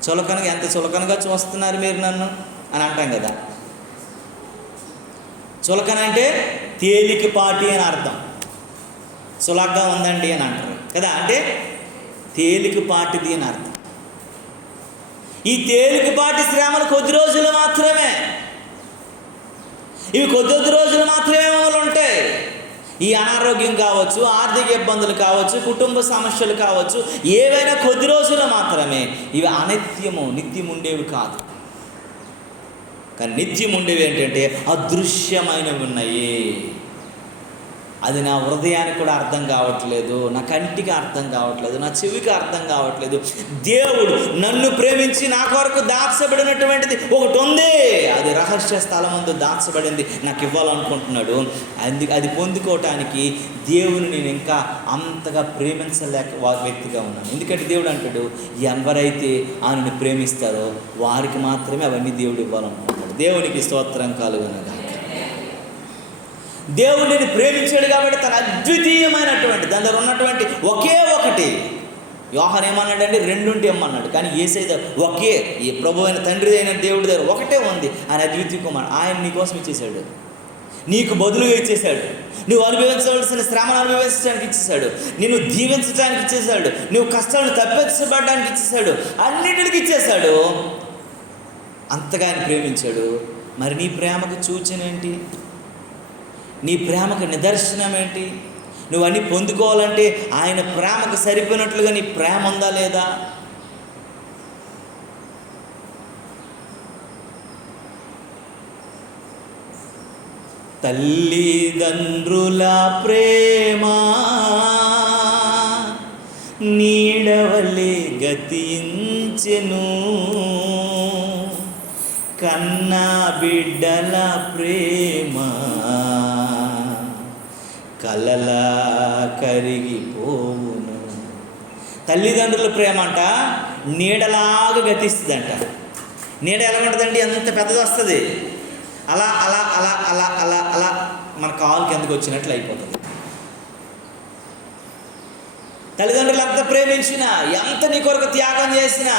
చులకనగా, ఎంత చులకనగా చూస్తున్నారు మీరు నన్ను అని అంటాం కదా. చులకన అంటే తేలికపాటి అని అర్థం. చులకగా ఉందండి అని అంటారు కదా, అంటే తేలికపాటిది అని అర్థం. ఈ తేలికపాటి శ్రమలు కొద్ది రోజులు మాత్రమే, ఇవి కొద్ది రోజులు మాత్రమే మమ్మల్ని ఉంటాయి. ఈ అనారోగ్యం కావచ్చు, ఆర్థిక ఇబ్బందులు కావచ్చు, కుటుంబ సమస్యలు కావచ్చు, ఏవైనా కొద్ది రోజులు మాత్రమే. ఇవి అనిత్యము, నిత్యం ఉండేవి కాదు. కానీ నిత్యం ఉండేవి ఏంటంటే అదృశ్యమైనవి ఉన్నాయి. అది నా హృదయానికి కూడా అర్థం కావట్లేదు, నా కంటికి అర్థం కావట్లేదు, నా చెవికి అర్థం కావట్లేదు. దేవుడు నన్ను ప్రేమించి నా కొరకు దాచబడినటువంటిది ఒకటి ఉంది, అది రహస్య స్థలమందు దాచబడింది, నాకు ఇవ్వాలనుకుంటున్నాడు. అది పొందుకోవటానికి దేవుని నేను ఇంకా అంతగా ప్రేమించలేక వ్యక్తిగా ఉన్నాను. ఎందుకంటే దేవుడు అంటాడు, ఎవరైతే ఆయనను ప్రేమిస్తారో వారికి మాత్రమే అవన్నీ దేవుడు ఇవ్వాలనుకుంటున్నాడు. దేవునికి స్తోత్రం కలుగునుగాక. దేవుడిని ప్రేమించాడు కాబట్టి తన అద్వితీయమైనటువంటి దాని దగ్గర ఉన్నటువంటి ఒకే ఒకటి, యోహాను ఏమన్నాడంటే రెండుంటి ఇమ్మన్నాడు, కానీ యేసయ్య ఒకే, ఈ ప్రభు అయిన తండ్రి అయిన దేవుడి దగ్గర ఒకటే ఉంది, ఆయన అద్వితీయ కుమారుడు. ఆయన నీకోసం ఇచ్చేశాడు, నీకు బదులుగా ఇచ్చేశాడు, నువ్వు అనుభవించవలసిన శ్రమను అనుభవించడానికి ఇచ్చేశాడు, నిన్ను దీవించడానికి ఇచ్చేశాడు, నువ్వు కష్టాలను తప్పించబడడానికి ఇచ్చేశాడు, అన్నింటికి ఇచ్చేశాడు. అంతగా ఆయన ప్రేమించాడు. మరి నీ ప్రేమకు సూచన ఏంటి? నీ ప్రేమకు నిదర్శనం ఏంటి? నువ్వు అన్నీ పొందుకోవాలంటే ఆయన ప్రేమకు సరిపోయినట్లుగా నీ ప్రేమ ఉందా లేదా? తల్లిదండ్రుల ప్రేమ నీడవలే గతించెను, కన్నా బిడ్డల ప్రేమ కలలా కరిగిపోవును. తల్లిదండ్రుల ప్రేమ అంట నీడలాగా గతిస్తుందంట. నీడ ఎలా ఉంటుందండి? ఎంత పెద్దది వస్తుంది, అలా అలా అలా అలా అలా అలా మన కాలుకి ఎందుకు వచ్చినట్లు అయిపోతుంది. తల్లిదండ్రులు ఎంత ప్రేమించినా, ఎంత నీ కొరకు త్యాగం చేసినా,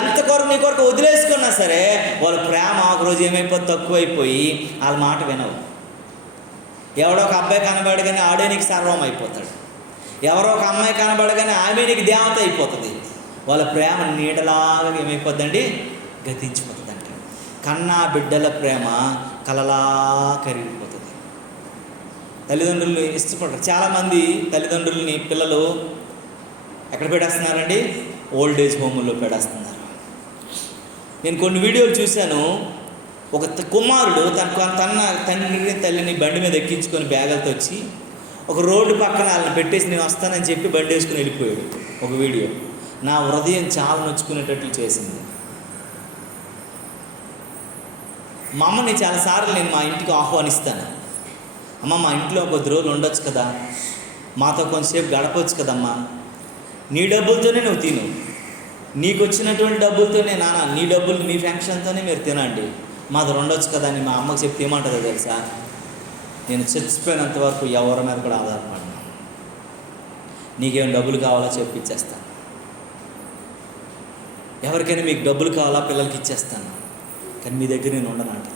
ఎంత కొరకు నీ కొరకు వదిలేసుకున్నా సరే, వాళ్ళ ప్రేమ ఒకరోజు ఏమైపోతుంది, తక్కువైపోయి వాళ్ళ మాట వినవు. ఎవడో ఒక అబ్బాయి కనబడగానే ఆడే నీకు సర్వం అయిపోతాడు, ఎవరో ఒక అమ్మాయి కనబడగానే ఆమె నీకు దేవత అయిపోతుంది. వాళ్ళ ప్రేమ నీడలాగా ఏమైపోద్దండి, గతించిపోతుంది అంట. కన్నా బిడ్డల ప్రేమ కలలా కరిగిపోతుంది. తల్లిదండ్రులు ఇష్టపడరు. చాలామంది తల్లిదండ్రులని పిల్లలు ఎక్కడ పెట్టేస్తున్నారండి? ఓల్డ్ ఏజ్ హోముల్లో పెట్టేస్తున్నారు. నేను కొన్ని వీడియోలు చూశాను. ఒక కుమారుడు తన తండ్రిని తల్లిని బండి మీద ఎక్కించుకొని బ్యాగులతో వచ్చి ఒక రోడ్డు పక్కన వాళ్ళని పెట్టేసి నేను వస్తానని చెప్పి బండి వేసుకుని వెళ్ళిపోయాడు. ఒక వీడియో నా హృదయం చాలా నొచ్చుకునేటట్లు చేసింది. మా అమ్మని చాలాసార్లు నేను మా ఇంటికి ఆహ్వానిస్తాను. అమ్మ మా ఇంట్లో కొద్ది రోజులు ఉండొచ్చు కదా, మాతో కొంచెంసేపు గడపవచ్చు కదమ్మా, నీ డబ్బులతోనే నువ్వు తిను, నీకు వచ్చినటువంటి డబ్బులతోనే నాన్న నీ డబ్బులు మీ ఫంక్షన్తోనే మీరు తినండి, మాది ఉండొచ్చు కదా అని మా అమ్మకి చెప్తే ఏమంటుందో తెలుసా? నేను చచ్చిపోయినంత వరకు ఎవరి మీద కూడా ఆధారపడినా, నీకేం డబ్బులు కావాలో చెప్పిచ్చేస్తాను, ఎవరికైనా మీకు డబ్బులు కావాలా పిల్లలకి ఇచ్చేస్తాను, కానీ మీ దగ్గర నేను ఉండనంట.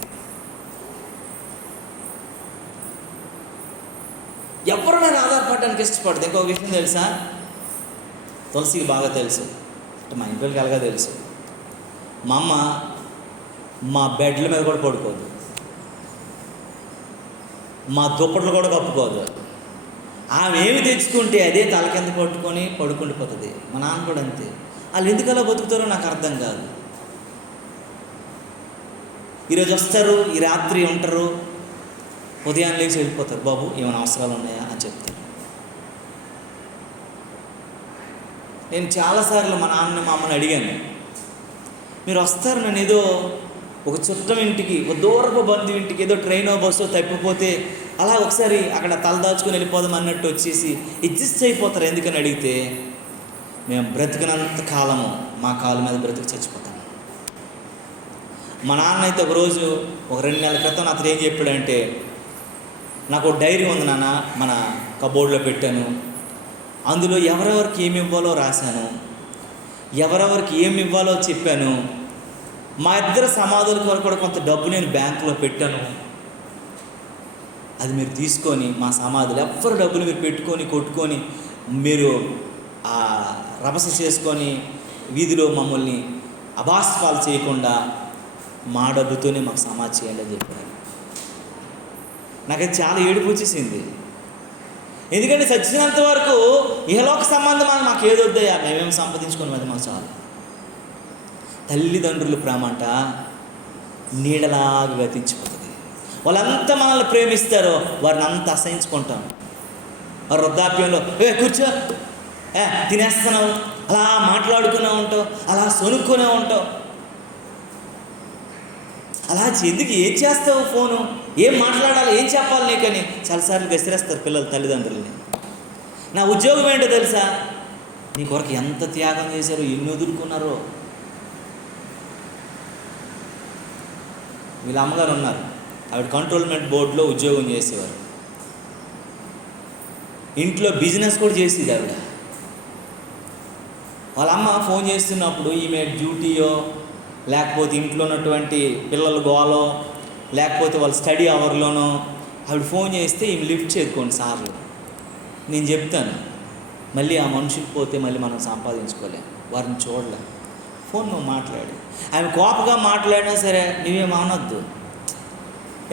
ఎవరి మీద ఆధారపడడానికి ఇష్టపడదు. ఇంకొక విషయం తెలుసా? తులసికి బాగా తెలుసు, అంటే మా ఇంట్లోకి ఎలాగా తెలుసు. మా అమ్మ మా బెడ్ల మీద కూడా పడుకోదు, మా దుప్పట్లు కూడా కప్పుకోదు. ఆమె ఏమి తెచ్చుకుంటే అదే తల కింద పట్టుకొని పడుకుండిపోతుంది. మా నాన్న కూడా అంతే. వాళ్ళు ఎందుకు అలా బతుకుతారో నాకు అర్థం కాదు. ఈరోజు వస్తారు, ఈ రాత్రి ఉంటారు, ఉదయాన్నే లేచి వెళ్ళిపోతారు. బాబు ఏమైనా అవసరాలు ఉన్నాయా అని చెప్తారు. నేను చాలాసార్లు మా నాన్న మా అమ్మని అడిగాను, మీరు వస్తారు, నేను ఏదో ఒక చుట్టం ఇంటికి, ఒక దూరపు బంధువు ఇంటికి ఏదో ట్రైనో బస్సో తప్పిపోతే అలా ఒకసారి అక్కడ తలదాచుకుని వెళ్ళిపోదాం అన్నట్టు వచ్చేసి అడ్జస్ట్ అయిపోతారు. ఎందుకని అడిగితే, మేము బ్రతికినంత కాలము మా కాళ్ళ మీద బ్రతికి చచ్చిపోతాం. మా నాన్న అయితే ఒకరోజు ఒక 2 నెలల క్రితం అతను ఏం చెప్పాడంటే, నాకు ఒక డైరీ ఉంది నాన్న, మన కబోర్డ్లో పెట్టాను, అందులో ఎవరెవరికి ఏమి ఇవ్వాలో రాశాను, ఎవరెవరికి ఏమి ఇవ్వాలో చెప్పాను, మా ఇద్దరు సమాధుల కొరకు కూడా కొంత డబ్బు నేను బ్యాంకులో పెట్టాను, అది మీరు తీసుకొని మా సమాధులు ఎవ్వరు డబ్బులు మీరు పెట్టుకొని కొట్టుకొని మీరు రభస చేసుకొని వీధిలో మమ్మల్ని అభాస్పాలు చేయకుండా మా డబ్బుతోనే మాకు సమాధి చేయాలని చెప్పారు. నాకైతే చాలా ఏడుపు వచ్చేసింది. ఎందుకంటే చచ్చినంత వరకు ఇహలోక సంబంధం మాకు ఏది వద్దయా, మేమేమి సంపాదించుకున్నాం అది మాకు చాలు. తల్లిదండ్రుల ప్రేమ అంట నీడలాగా గతించిపోతుంది. వాళ్ళంతా మనల్ని ప్రేమిస్తారో వారిని అంత అసహించుకుంటాం. వారు వృద్ధాప్యంలో కూర్చో, తినేస్తున్నావు, అలా మాట్లాడుకునే ఉంటావు, అలా సొనుక్కునే ఉంటావు, అలా ఎందుకు ఏం చేస్తావు, ఫోను ఏం మాట్లాడాలి, ఏం చెప్పాలి నీకని చాలాసార్లు గసిరేస్తారు పిల్లలు తల్లిదండ్రులని. నా ఉద్యోగం ఏంటో తెలుసా, నీ కొరకు ఎంత త్యాగం చేశారో, ఎన్ని వదులుకున్నారో. వీళ్ళ అమ్మగారు ఉన్నారు, ఆవిడ కంట్రోల్మెంట్ బోర్డులో ఉద్యోగం చేసేవారు, ఇంట్లో బిజినెస్ కూడా చేసేది ఆవిడ. వాళ్ళ అమ్మ ఫోన్ చేస్తున్నప్పుడు ఈమె డ్యూటీయో లేకపోతే ఇంట్లో ఉన్నటువంటి పిల్లల గోలో లేకపోతే వాళ్ళ స్టడీ అవర్లోనో ఆవిడ ఫోన్ చేస్తే ఈమె లిఫ్ట్ చేయదు కొన్నిసార్లు. నేను చెప్తాను, మళ్ళీ ఆ మనుషులు పోతే మళ్ళీ మనం సంపాదించుకోలేం, వారిని చూడలేం. ఫోన్ నువ్వు మాట్లాడి, ఆమె కోపగా మాట్లాడినా సరే నువ్వేం అనొద్దు.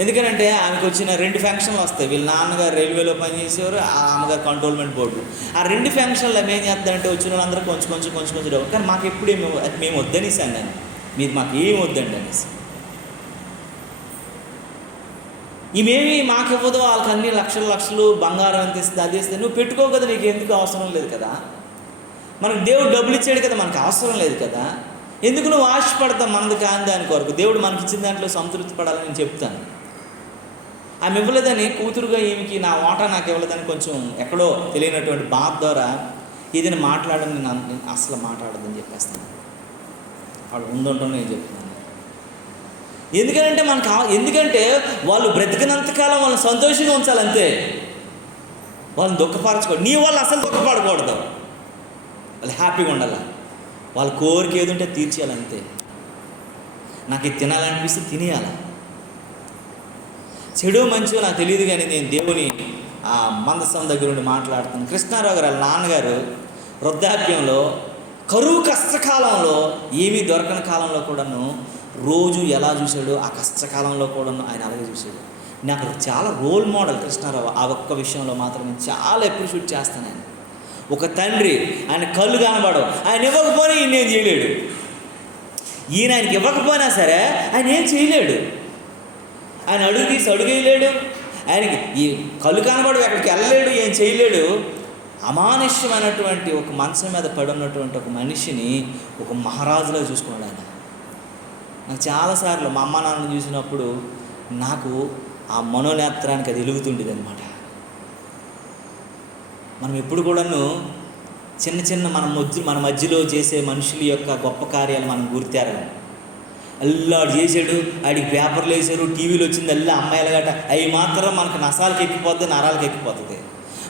ఎందుకనంటే ఆమెకు వచ్చిన 2 ఫంక్షన్లు వస్తాయి. వీళ్ళ నాన్నగారు రైల్వేలో పనిచేసేవారు, ఆ అమ్మగారు కంట్రోల్మెంట్ బోర్డు. ఆ 2 ఫంక్షన్లు మేము ఏం చేద్దామంటే వచ్చిన వాళ్ళందరూ కొంచెం డబ్బు, కానీ మాకు ఎప్పుడు మేము వద్దనేసాను నేను, మీరు మాకు ఏం వద్దండి అనేసి. ఈమెమి మాకు ఇవ్వదు, వాళ్ళకి అన్ని లక్షలు బంగారం ఎంత ఇస్తుంది, అది ఇస్తుంది, నువ్వు పెట్టుకో కదా, నీకు ఎందుకు అవసరం లేదు కదా, మనకు దేవుడు డబ్బులు ఇచ్చాడు కదా, మనకు అవసరం లేదు కదా, ఎందుకు నువ్వు ఆశపడతావు మనది కాని దాని కొరకు. దేవుడు మనకి ఇచ్చిన దాంట్లో సంతృప్తి పడాలని నేను చెప్తాను. ఆమె ఇవ్వలేదని కూతురుగా ఈమెకి నా ఓటా నాకు ఇవ్వలేదని కొంచెం ఎక్కడో తెలియనటువంటి బాధ ద్వారా ఏదైనా మాట్లాడని నేను అసలు మాట్లాడదని చెప్పేస్తాను. వాళ్ళు ఉండుంటాను నేను చెప్తున్నాను. ఎందుకంటే వాళ్ళు బ్రతికినంతకాలం వాళ్ళని సంతోషంగా ఉంచాలంతే, వాళ్ళని దుఃఖపరచుకోవద్దు. నీ వాళ్ళు అసలు దుఃఖపడకూడదు, వాళ్ళు హ్యాపీగా ఉండాలి, వాళ్ళ కోరిక ఏది ఉంటే తీర్చేయాలంతే. నాకు ఇది తినాలనిపిస్తే తినేయాలి. చెడు మంచిగా నాకు తెలియదు, కానీ నేను దేవుని ఆ మందసం దగ్గర ఉండి మాట్లాడుతాను. కృష్ణారావు గారు వాళ్ళ నాన్నగారు వృద్ధాప్యంలో కరువు కష్టకాలంలో ఏమీ దొరకని కాలంలో కూడాను రోజు ఎలా చూశాడో ఆ కష్టకాలంలో కూడాను ఆయన అలాగే చూశాడు. నాకు చాలా రోల్ మోడల్ కృష్ణారావు. ఆ ఒక్క విషయంలో మాత్రం నేను చాలా అప్రిషియేట్ చేస్తాను. ఆయన ఒక తండ్రి, ఆయన కళ్ళు కనబడవు, ఆయన ఇవ్వకపోయినా ఈయన ఏం చేయలేడు, ఈయన ఆయనకి ఇవ్వకపోయినా సరే ఆయన ఏం చేయలేడు, ఆయన అడుగు తీసి అడుగేయలేడు, ఆయనకి ఈ కళ్ళు కనబడవు, ఎక్కడికి వెళ్ళలేడు, ఏం చేయలేడు. అమానుష్యమైనటువంటి ఒక మంచం మీద పడి ఉన్నటువంటి ఒక మనిషిని ఒక మహారాజులో చూసుకున్నాడు ఆయన. నాకు చాలాసార్లు మా అమ్మ నాన్న చూసినప్పుడు నాకు ఆ మనోనేత్రానికి అది వెలుగుతుండేది అనమాట. మనం ఎప్పుడు కూడాను చిన్న మన మధ్యలో చేసే మనుషుల యొక్క గొప్ప కార్యాలు మనం గుర్తారు. అల్లాడు చేసాడు, ఆడికి పేపర్లు వేసారు, టీవీలు వచ్చింది, అల్లా అమ్మాయిల గట, అవి మాత్రం మనకు నసాలకు ఎక్కిపోతుంది, నరాలకు ఎక్కిపోతుంది.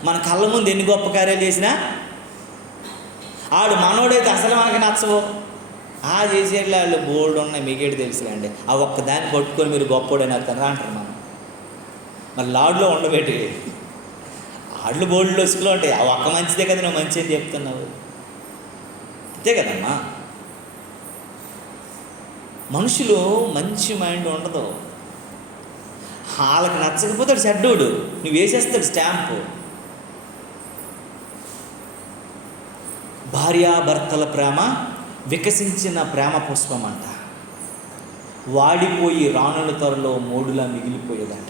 మన కళ్ళ ముందు ఎన్ని గొప్ప కార్యాలు చేసినా ఆడు మనోడైతే అసలు మనకి నచ్చవు. ఆ చేసేట్లు వాళ్ళు బోల్డ్ ఉన్నాయి, మీకేటి తెలుసులేండి, ఆ ఒక్కదాన్ని పట్టుకొని మీరు గొప్పోడని అర్థం అంటారు. మనం మరి లాడ్లో ఉండబెట్టి ఆళ్ళు బోల్డ్లో వసుకులో ఉంటాయి, ఆ ఒక్క మంచిదే కదా నువ్వు మంచి అని చెప్తున్నావు. అంతే కదమ్మా. మనుషులు మంచి మైండ్ ఉండదు. వాళ్ళకి నచ్చకపోతే చెడ్డోడు, నువ్వు వేసేస్తాడు స్టాంపు. భార్యాభర్తల ప్రేమ వికసించిన ప్రేమ పుష్పం అంట. వాడిపోయి రానుల త్వరలో మోడులా మిగిలిపోయేదంట.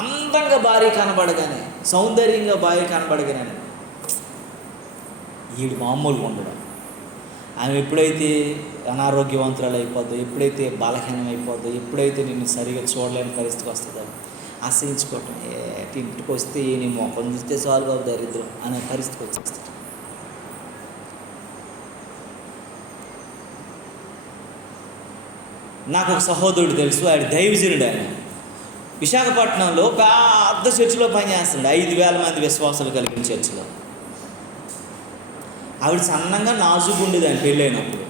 అందంగా భార్య కనబడగానే, సౌందర్యంగా భార్య కనబడగానే వీడు మామూలుగా ఉండడం. ఆమె ఎప్పుడైతే అనారోగ్యవంతురాలు అయిపోద్దో, ఎప్పుడైతే బలహీనం అయిపోద్దో, ఎప్పుడైతే నిన్ను సరిగా చూడలేని పరిస్థితికి వస్తుందో ఆశ్రయించుకోవటం. ఇంటికి వస్తే నీ మొఖం చూస్తే చాలు బాబు దరిద్రం అనే పరిస్థితికి వచ్చేస్తుంది. నాకు ఒక సహోదరుడు తెలుసు, ఆయన దైవజనుడు. ఆయన విశాఖపట్నంలో పెద్ద చర్చిలో పనిచేస్తున్నాడు. 5,000 మంది విశ్వాసాలు కలిగిన చర్చిలో. ఆవిడ సన్నంగా నాజుకు ఉండేది ఆయన పెళ్ళైనప్పుడు.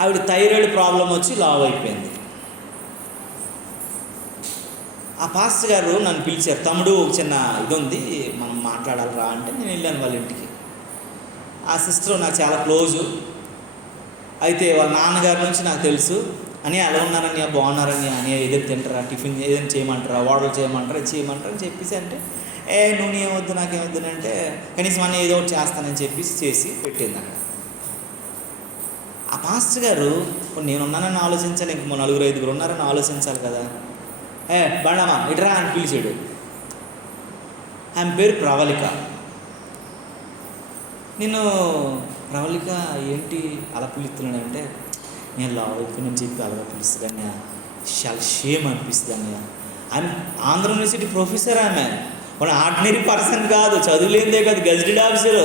ఆవిడ థైరాయిడ్ ప్రాబ్లం వచ్చి లావ్ అయిపోయింది. ఆ పాస్టర్ గారు నన్ను పిలిచారు, తమ్ముడు ఒక చిన్న ఇది ఉంది మనం మాట్లాడాలి రా అంటే నేను వెళ్ళాను వాళ్ళ ఇంటికి. ఆ సిస్టర్ నాకు చాలా క్లోజు. అయితే వాళ్ళ నాన్నగారి నుంచి నాకు తెలుసు. అని అలా ఉన్నారని, బాగున్నారని, అని ఏదైతే తింటారా, టిఫిన్ ఏదైనా చేయమంటారా, వాడలు చేయమంటారా, చేయమంటారా అని చెప్పేసి అంటే నువ్వు ఏమొద్దు నాకేమొద్దు అంటే కనీసం అన్నీ ఏదో ఒకటి చేస్తానని చెప్పేసి చేసి పెట్టింది అక్కడ. ఆ పాస్టర్ గారు నేనున్నానని ఆలోచించాలి, ఇంక 4-5 ఉన్నారని ఆలోచించాలి కదా. బండమా ఇట్రా అని పిలిచాడు. ఆమె పేరు ప్రవళిక. నేను ప్రవళిక ఏంటి అలా పిలుస్తున్నాడంటే, నేను లావ్ అయిపోయినని చెప్పి అలాగా పిలుస్తుంది. చాలా షేమ్ అనిపిస్తుంది. ఆమె ఆంధ్ర యూనివర్సిటీ ప్రొఫెసర్. ఆమె మన ఆర్డినరీ పర్సన్ కాదు, చదువులేందే కాదు, గెజిటెడ్ ఆఫీసరు.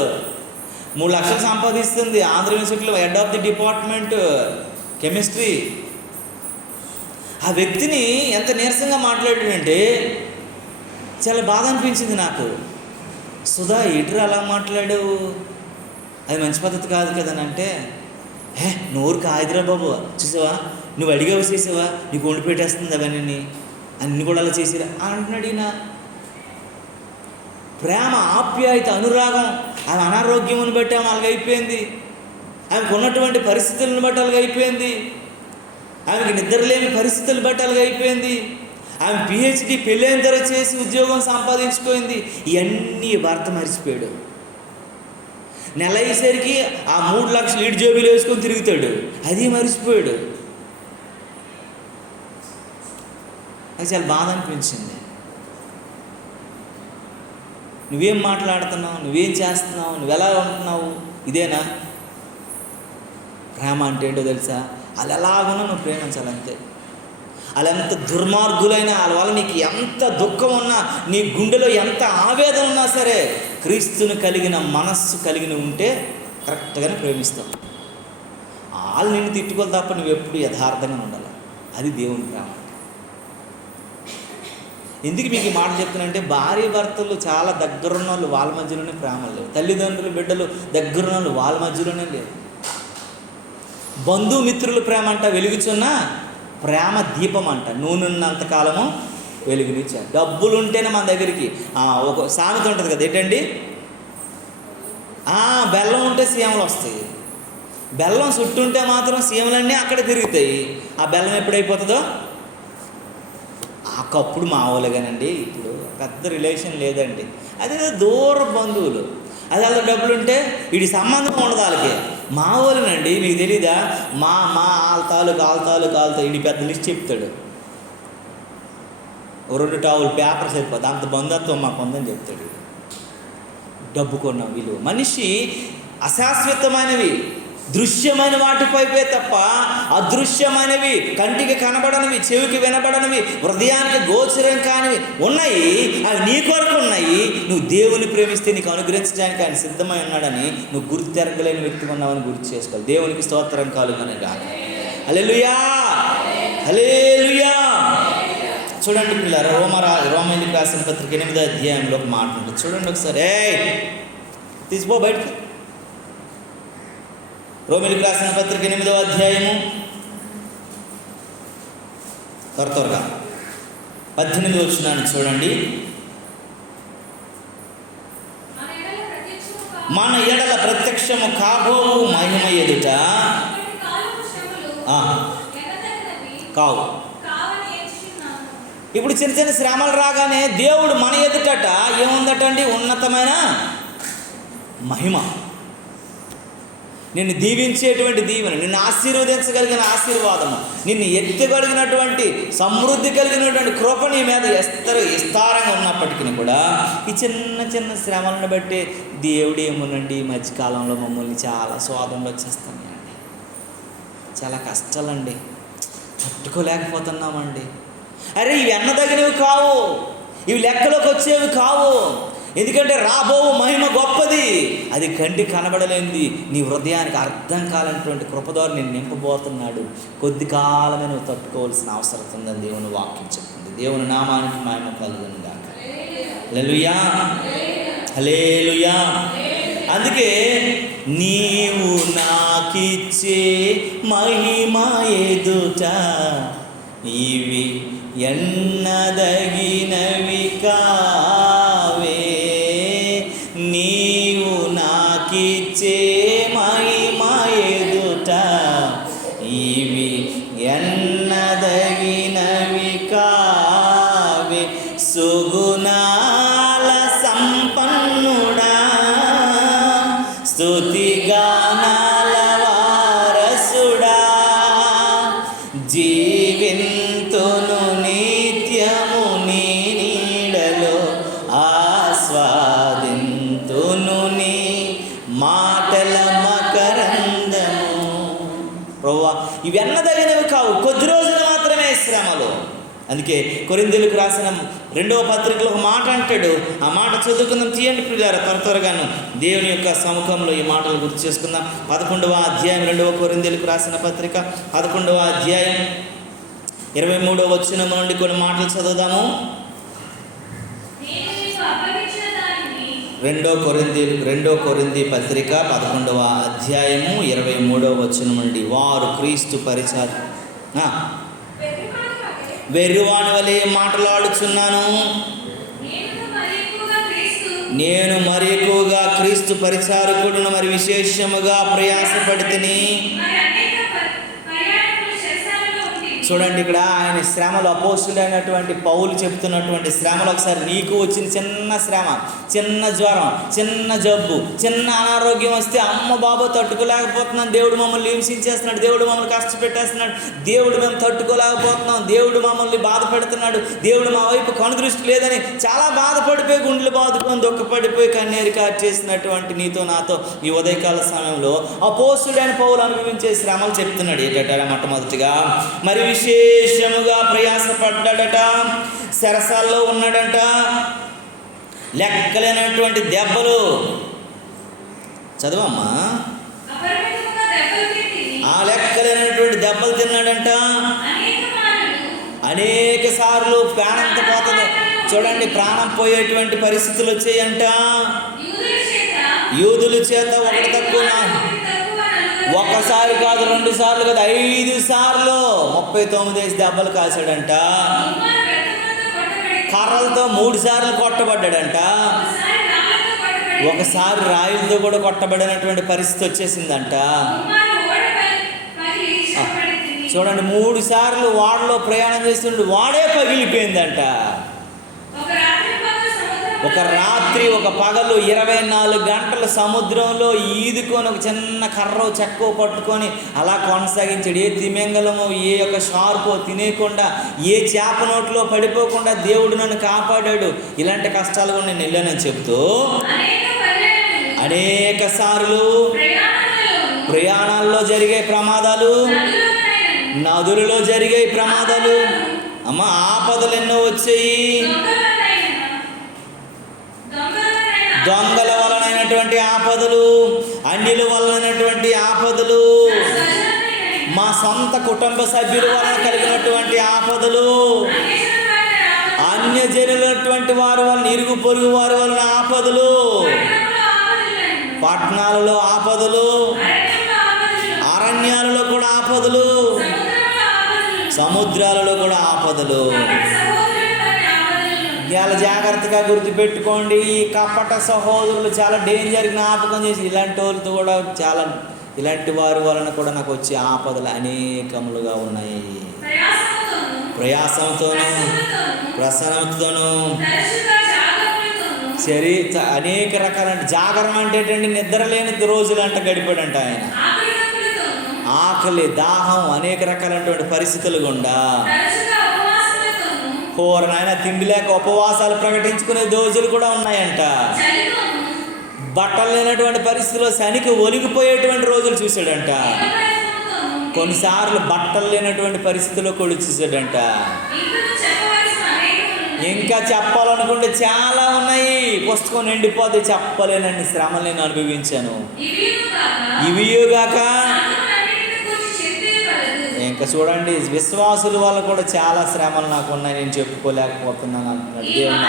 3 లక్షలు సంపాదిస్తుంది. ఆంధ్ర యూనివర్సిటీలో head of the department chemistry. ఆ వ్యక్తిని ఎంత నీరసంగా మాట్లాడాడంటే చాలా బాధ అనిపించింది నాకు. సుధా ఎటురా అలా మాట్లాడావు, అది మంచి పద్ధతి కాదు కదని అంటే, నోరు కాదురా బాబు, చూసావా నువ్వు అడిగావు చేసావా, నీకు వండి పెట్టేస్తుంది అవన్నీ, అన్ని కూడా అలా చేసిరా అంటున్నాడు ఈయన. ప్రేమ, ఆప్యాయత, అనురాగం. ఆమె అనారోగ్యమును బట్టి ఆమె అలాగైపోయింది. ఆమెకు ఉన్నటువంటి పరిస్థితులను బట్టి అలాగైపోయింది. ఆమెకి నిద్రలేని పరిస్థితులు బట్టి అలాగైపోయింది. ఆమె PhD పెళ్ళైన తర్వాత చేసి ఉద్యోగం సంపాదించుకోయింది. ఇవన్నీ భర్త మర్చిపోయాడు. నెల అయ్యేసరికి ఆ 3 లక్షలు ఈడు జోబీలు వేసుకొని తిరుగుతాడు, అది మర్చిపోయాడు. అది చాలా బాధ అనిపించింది. నువ్వేం మాట్లాడుతున్నావు, నువ్వేం చేస్తున్నావు, నువ్వు ఎలా ఉంటున్నావు, ఇదేనా ప్రేమ అంటే ఏంటో తెలుసా? వాళ్ళు ఎలాగున్నా నువ్వు ప్రేమించాలంతే. వాళ్ళు ఎంత దుర్మార్గులైనా, వాళ్ళ వల్ల నీకు ఎంత దుఃఖం ఉన్నా, నీ గుండెలో ఎంత ఆవేదన ఉన్నా సరే, క్రీస్తుని కలిగిన మనస్సు కలిగిన ఉంటే కరెక్ట్గానే ప్రేమిస్తావు. వాళ్ళు నిన్ను తిట్టుకోవాలి తప్ప నువ్వు ఎప్పుడు యథార్థంగా ఉండాలి. అది దేవుని ప్రేమ. ఎందుకు మీకు ఈ మాట చెప్తున్నానంటే, భార్య భర్తలు చాలా దగ్గరున్న వాళ్ళు వాళ్ళ మధ్యలోనే ప్రేమ లేవు. తల్లిదండ్రులు బిడ్డలు దగ్గరున్న వాళ్ళు వాళ్ళ మధ్యలోనే లేవు. బంధుమిత్రుల ప్రేమ అంట వెలుగుచున్న ప్రేమ దీపం అంట, నూనెన్నంతకాలము వెలుగునిచ్చారు. డబ్బులు ఉంటేనే మన దగ్గరికి ఒక సామెత ఉంటుంది కదా, ఏంటండి, బెల్లం ఉంటే సీమలు వస్తాయి. బెల్లం చుట్టుంటే మాత్రం సీమలన్నీ అక్కడే తిరుగుతాయి. ఆ బెల్లం ఎప్పుడైపోతుందో ఒకప్పుడు మామూలుగానండి, ఇప్పుడు పెద్ద రిలేషన్ లేదండి. అదే దూర బంధువులు, అది వాళ్ళ డబ్బులు ఉంటే వీడి సంబంధం ఉండదు వాళ్ళకి. మా వాళ్ళనండి, మీకు తెలీదా, మా ఆల్తాలు వీడి పెద్ద లిస్ట్ చెప్తాడు. 2 టవల్ పేపర్ సరిపోతుంది, అంత బంధుత్వం మాకు ఉందని చెప్తాడు. డబ్బు కొన్న విలువ. మనిషి అశాశ్వతమైనవి దృశ్యమైన వాటిపైపే తప్ప అదృశ్యమైనవి, కంటికి కనబడనివి, చెవికి వినబడనివి, హృదయానికి గోచరం కానివి ఉన్నాయి. అవి నీ కొరకు ఉన్నాయి. నువ్వు దేవుని ప్రేమిస్తే నీకు అనుగ్రహించడానికి ఆయన సిద్ధమై ఉన్నాడని నువ్వు గుర్తెరగలేని వ్యక్తిగా ఉన్నావని గుర్తు చేసుకోవాలి. దేవునికి స్తోత్రం కలుగును గాక. హల్లెలూయా, హల్లెలూయా. చూడండి పిల్లలు, రోమీయులకు రాసిన పత్రిక 8వ అధ్యాయంలో ఒక మాట ఉంటుంది. చూడండి ఒకసారి, తీసిపో బయటకు. రోమీయులకు రాసిన పత్రిక 8వ అధ్యాయము త్వరగా 18వ వచనాన్ని చూడండి. మన ఎడల ప్రత్యక్షము కాబోవు మహిమ ఎదుట కావు. ఇప్పుడు చిన్న చిన్న శ్రమలు రాగానే దేవుడు మన ఎదుటట ఏముందటండి? ఉన్నతమైన మహిమ, నిన్ను దీవించేటువంటి దీవెన, నిన్ను ఆశీర్వదించగలిగిన ఆశీర్వాదము, నిన్ను ఎత్తగలిగినటువంటి సమృద్ధి కలిగినటువంటి కృప నీ మీద విస్తారంగా ఉన్నప్పటికీ కూడా ఈ చిన్న చిన్న శ్రమలను బట్టి దేవుడు ఏమోనండి ఈ మధ్యకాలంలో మమ్మల్ని చాలా శోధనలు వచ్చేస్తున్నాయండి, చాలా కష్టాలండి, తట్టుకోలేకపోతున్నామండి. అరే ఇవి ఎన్నదగినవి కావు, ఇవి లెక్కలోకి వచ్చేవి కావు. ఎందుకంటే రాబోవు మహిమ గొప్పది, అది కంటి కనబడలేనిది, నీ హృదయానికి అర్థం కాలైనటువంటి కృపదారు నేను నింపబోతున్నాడు. కొద్ది కాలమే నువ్వు తట్టుకోవాల్సిన అవసరం ఉందని దేవుని వాక్యం చెప్తుంది. దేవుని నామానికి మహిమ కలుగును గాక. హల్లెలూయా, హల్లెలూయా. అందుకే నీవు నాకిచ్చే మహిమ ఎదుట ఇవి ఎన్నదగినవి కావే, నీవు నాకిచ్చే మహిమ ఎదుట ఇవి ఎన్నదగినవి కావే. సుగుణాల సంపన్నుడా, స్తుతిగానాల వారసుడా, జీవింతును నిత్యము నీ నీడలో, ఆస్వాదింతును నీ మాటల మకరందము. ప్రభువా ఇవి ఎన్నదగినవి కావు, కొద్ది రోజులు మాత్రమే శ్రమలు. అందుకే కొరింథీయులకు రాసిన 2వ పత్రికలో ఒక మాట అంటాడు. ఆ మాట చదువుకుందాం, తీయండి ప్రియులారా, త్వరగా దేవుని యొక్క సముఖంలో ఈ మాటలు గుర్తు చేసుకుందాం. 11వ అధ్యాయం 2వ కొరింథీయులకు రాసిన పత్రిక 11వ అధ్యాయం 23వ వచనం నుండి కొన్ని మాటలు చదువుదాము. 2 కొరింథీ పత్రిక 11వ అధ్యాయము 23వ వచనం నుండి, వారు క్రీస్తు పరిచారు వెర్రివాని వలె మాటలాడుచున్నాను, నేను మరి ఎక్కువగా క్రీస్తు పరిచారకుడును, మరి విశేషముగా ప్రయాసపడితిని. చూడండి ఇక్కడ ఆయన శ్రమలు, అపోస్తుడైనటువంటి పౌలు చెప్తున్నటువంటి శ్రమలు. ఒకసారి నీకు వచ్చిన చిన్న శ్రమ, చిన్న జ్వరం, చిన్న జబ్బు, చిన్న అనారోగ్యం వస్తే అమ్మ బాబు తట్టుకోలేకపోతున్నాను, దేవుడు మమ్మల్ని హింసించేస్తున్నాడు, దేవుడు మమ్మల్ని కష్టపెట్టేస్తున్నాడు, దేవుడు మేము తట్టుకోలేకపోతున్నాం, దేవుడు మమ్మల్ని బాధ పెడుతున్నాడు, దేవుడు మా వైపు కనుదృష్టి లేదని చాలా బాధపడిపోయి, గుండెలు బాదుకొని దుఃఖపడిపోయి కన్నీరు చేసినటువంటి నీతో నాతో ఈ ఉదయకాల సమయంలో అపోస్తుడైన పౌలు అనుభవించే శ్రమలు చెప్తున్నాడు. ఏంటంటే మొట్టమొదటిగా మరి విశేషముగా ప్రయాసపడ్డాడట, సరసాల్లో ఉన్నాడంట, లెక్కలేనటువంటి దెబ్బలు. చదవమ్మా. ఆ లెక్కలేనటువంటి దెబ్బలు తిన్నాడంట, అనేక సార్లు ప్రాణంతో పోతుంది. చూడండి, ప్రాణం పోయేటువంటి పరిస్థితులు వచ్చాయంట. యూదుల చేత ఒకటి తక్కువ, ఒక్కసారి కాదు, 2 సార్లు కాదు, 5 సార్లు 39 దెబ్బలు కాశాడంట. కర్రలతో 3 సార్లు కొట్టబడ్డాడంట. ఒకసారి రాయులతో కూడా కొట్టబడినటువంటి పరిస్థితి వచ్చేసిందంట. చూడండి, 3 సార్లు వాడలో ప్రయాణం చేస్తుండే వాడే పగిలిపోయిందంట. ఒక రాత్రి ఒక పగలు 24 గంటలు సముద్రంలో ఈదుకొని ఒక చిన్న కర్ర చెక్క పట్టుకొని అలా కొనసాగించాడు. ఏ తిమింగలమో ఏ యొక్క షార్పో తినేయకుండా, ఏ చేప నోట్లో పడిపోకుండా దేవుడు నన్ను కాపాడాడు. ఇలాంటి కష్టాలు కూడా నేను వెళ్ళానని చెప్తూ అనేక సార్లు ప్రయాణాల్లో జరిగే ప్రమాదాలు, నదులలో జరిగే ప్రమాదాలు, అమ్మ ఆపదలు ఎన్నో వచ్చాయి. దొంగల వలనైనటువంటి ఆపదలు, అన్యుల వలనైనటువంటి ఆపదలు, మా సొంత కుటుంబ సభ్యుల వలన కలిగినటువంటి ఆపదలు, అన్యజనులైనటువంటి వారి వలన, ఇరుగు పొరుగు వారి వలన ఆపదలు, పట్టణాలలో ఆపదలు, అరణ్యాలలో కూడా ఆపదలు, సముద్రాలలో కూడా ఆపదలు. చాలా జాగ్రత్తగా గుర్తుపెట్టుకోండి. ఈ కపట సహోదరులు చాలా డేంజర్ జ్ఞాపకం చేసి ఇలాంటి వాళ్ళతో కూడా చాలా ఇలాంటి వారి వలన కూడా నాకు వచ్చే ఆపదలు అనేకములుగా ఉన్నాయి. ప్రయాసంతోనూ ప్రసన్నతోనూ అనేక రకాల జాగరణ అంటే ఏంటంటే నిద్ర లేని రోజులు అంట గడిపాడంట ఆయన. ఆకలి దాహం అనేక రకాలైనటువంటి పరిస్థితులు గుండా నాయన తిండి లేక ఉపవాసాలు ప్రకటించుకునే రోజులు కూడా ఉన్నాయంట. బట్టలు లేనటువంటి పరిస్థితుల్లో శనికి ఒలిగిపోయేటువంటి రోజులు చూశాడంట. కొన్నిసార్లు బట్టలు లేనటువంటి పరిస్థితుల్లో కూడా చూశాడంట. ఇంకా చెప్పాలనుకుంటే చాలా ఉన్నాయి, పుస్తకం నిండిపోతే చెప్పలేనన్ని శ్రమలు నేను అనుభవించాను. ఇవిగాక ఇంకా చూడండి, విశ్వాసుల వల్ల కూడా చాలా శ్రమలు నాకు ఉన్నాయి, నేను చెప్పుకోలేకపోతున్నాను అంటున్నాడు దేవుడు.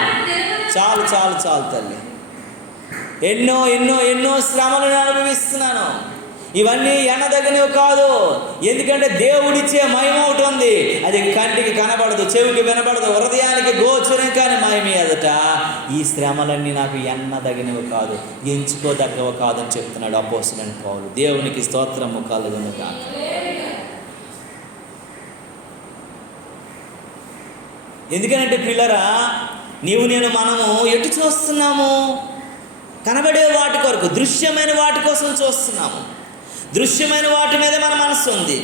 చాలు చాలు చాలు తల్లి, ఎన్నో ఎన్నో ఎన్నో శ్రమలు నేను అనుభవిస్తున్నాను. ఇవన్నీ ఎన్నదగినవి కాదు. ఎందుకంటే దేవుడిచ్చే మహిమ ఒకటి ఉంది, అది కంటికి కనబడదు, చెవికి వినబడదు, హృదయానికి గోచరం కాని మహిమ ఎదుట ఈ శ్రమలన్నీ నాకు ఎన్నదగినవి కాదు, ఎంచుకోదగ్గవి కాదని చెప్తున్నాడు అపోస్తలుడైన పౌలు. దేవునికి స్తోత్రము కలుగును గాక. ఎందుకంటే పిల్లరా, నీవు నేను మనము ఎటు చూస్తున్నాము? కనబడే వాటి కొరకు, దృశ్యమైన వాటి కోసం చూస్తున్నాము. దృశ్యమైన వాటి మీద మన మనసు ఉంది,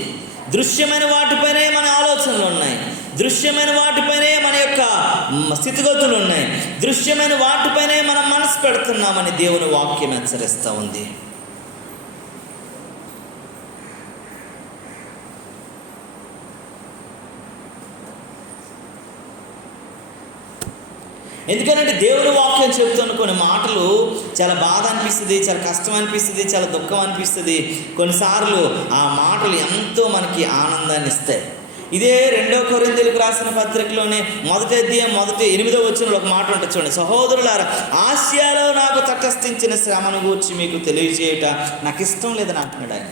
దృశ్యమైన వాటిపైనే మన ఆలోచనలు ఉన్నాయి, దృశ్యమైన వాటిపైనే మన యొక్క స్థితిగతులు ఉన్నాయి, దృశ్యమైన వాటిపైనే మనం మనసు పెడుతున్నామని దేవుని వాక్యం హెచ్చరిస్తూ ఉంది. ఎందుకంటే దేవుని వాక్యం చెబుతున్న కొన్ని మాటలు చాలా బాధ అనిపిస్తుంది, చాలా కష్టం అనిపిస్తుంది, చాలా దుఃఖం అనిపిస్తుంది. కొన్నిసార్లు ఆ మాటలు ఎంతో మనకి ఆనందాన్ని ఇస్తాయి. ఇదే 2 కొరింథీయులకు రాసిన పత్రికలోనే 1వ అధ్యాయం 8వ వచనంలో ఒక మాట ఉంటుంది చూడండి. సహోదరులారా, ఆసియాలో నాకు తటస్థించిన శ్రమను గూర్చి మీకు తెలియజేయట నాకు ఇష్టం లేదని అంటున్నాడు ఆయన.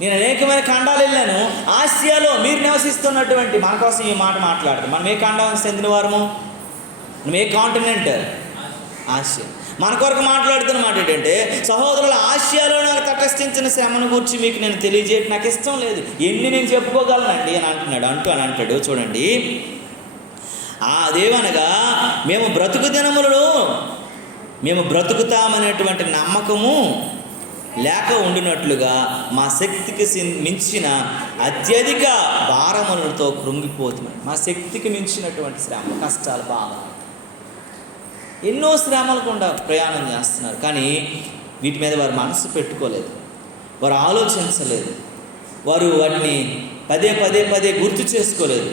నేను అనేకమైన ఖండాలు వెళ్ళాను, ఆసియాలో మీరు నివసిస్తున్నటువంటి మన కోసం ఈ మాట మాట్లాడతాం. మనం ఏ ఖండానికి చెందిన వారము? మనం ఏ కాంటినెంట్? ఆసియా. మన కొరకు మాట్లాడుతున్న మాట ఏంటంటే, సహోదరుల ఆసియాలో నాకు తటస్థించిన శ్రమను గురించి మీకు నేను తెలియజేయడం నాకు ఇష్టం లేదు. ఎన్ని నేను చెప్పుకోగలనండి అని అంటాడు. చూడండి, అదేమనగా మేము బ్రతుకుతామనేటువంటి నమ్మకము లేక ఉండినట్లుగా మా శక్తికి మించిన అత్యధిక భారములతో కృంగిపోతున్నాయి. మా శక్తికి మించినటువంటి శ్రమ, కష్టాలు, బాధ, ఎన్నో శ్రమలు కూడా ప్రయాణం చేస్తున్నారు. కానీ వీటి మీద వారు మనసు పెట్టుకోలేదు, వారు ఆలోచించలేదు, వారు వాటిని పదే గుర్తు చేసుకోలేదు.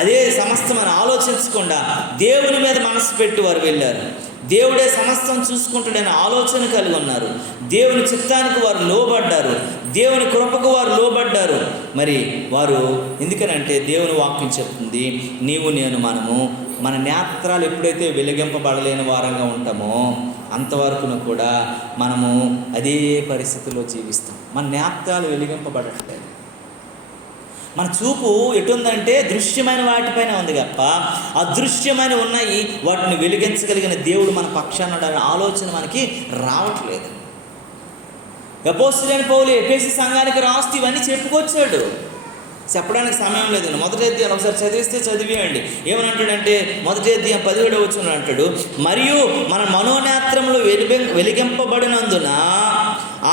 అదే సమస్తమని ఆలోచించకుండా దేవుని మీద మనసు పెట్టి వారు వెళ్ళారు. దేవుడే సమస్తం చూసుకుంటాడనే ఆలోచన కలిగి ఉన్నారు. దేవుని చిత్తానికి వారు లోబడ్డారు, దేవుని కృపకు వారు లోబడ్డారు. మరి వారు ఎందుకనంటే దేవుని వాక్యం చెప్తుంది, నీవు నేను మనము మన నేత్రాలు ఎప్పుడైతే వెలిగింపబడలేని వారంగా ఉంటామో అంతవరకును కూడా మనము అదే పరిస్థితిలో జీవిస్తాం. మన నేత్రాలు వెలిగింపబడట్లేదు. మన చూపు ఎటుందంటే దృశ్యమైన వాటిపైన ఉంది తప్ప అదృశ్యమైన ఉన్నాయి, వాటిని వెలిగించగలిగిన దేవుడు మన పక్షాన ఉండాలనే ఆలోచన మనకి రావట్లేదు. అపోస్తలుడైన పౌలు ఎఫెసీ సంఘానికి రాస్తూ ఇవన్నీ చెప్పుకొచ్చాడు. చెప్పడానికి సమయం లేదు. 1వ అధ్యాయం ఒకసారి చదివిస్తే చదివేయండి. ఏమనంటాడంటే 1వ అధ్యాయం 17వ వచనం అంటాడు, మరియు మన మనోనేత్రములు వెలిగింపబడినందున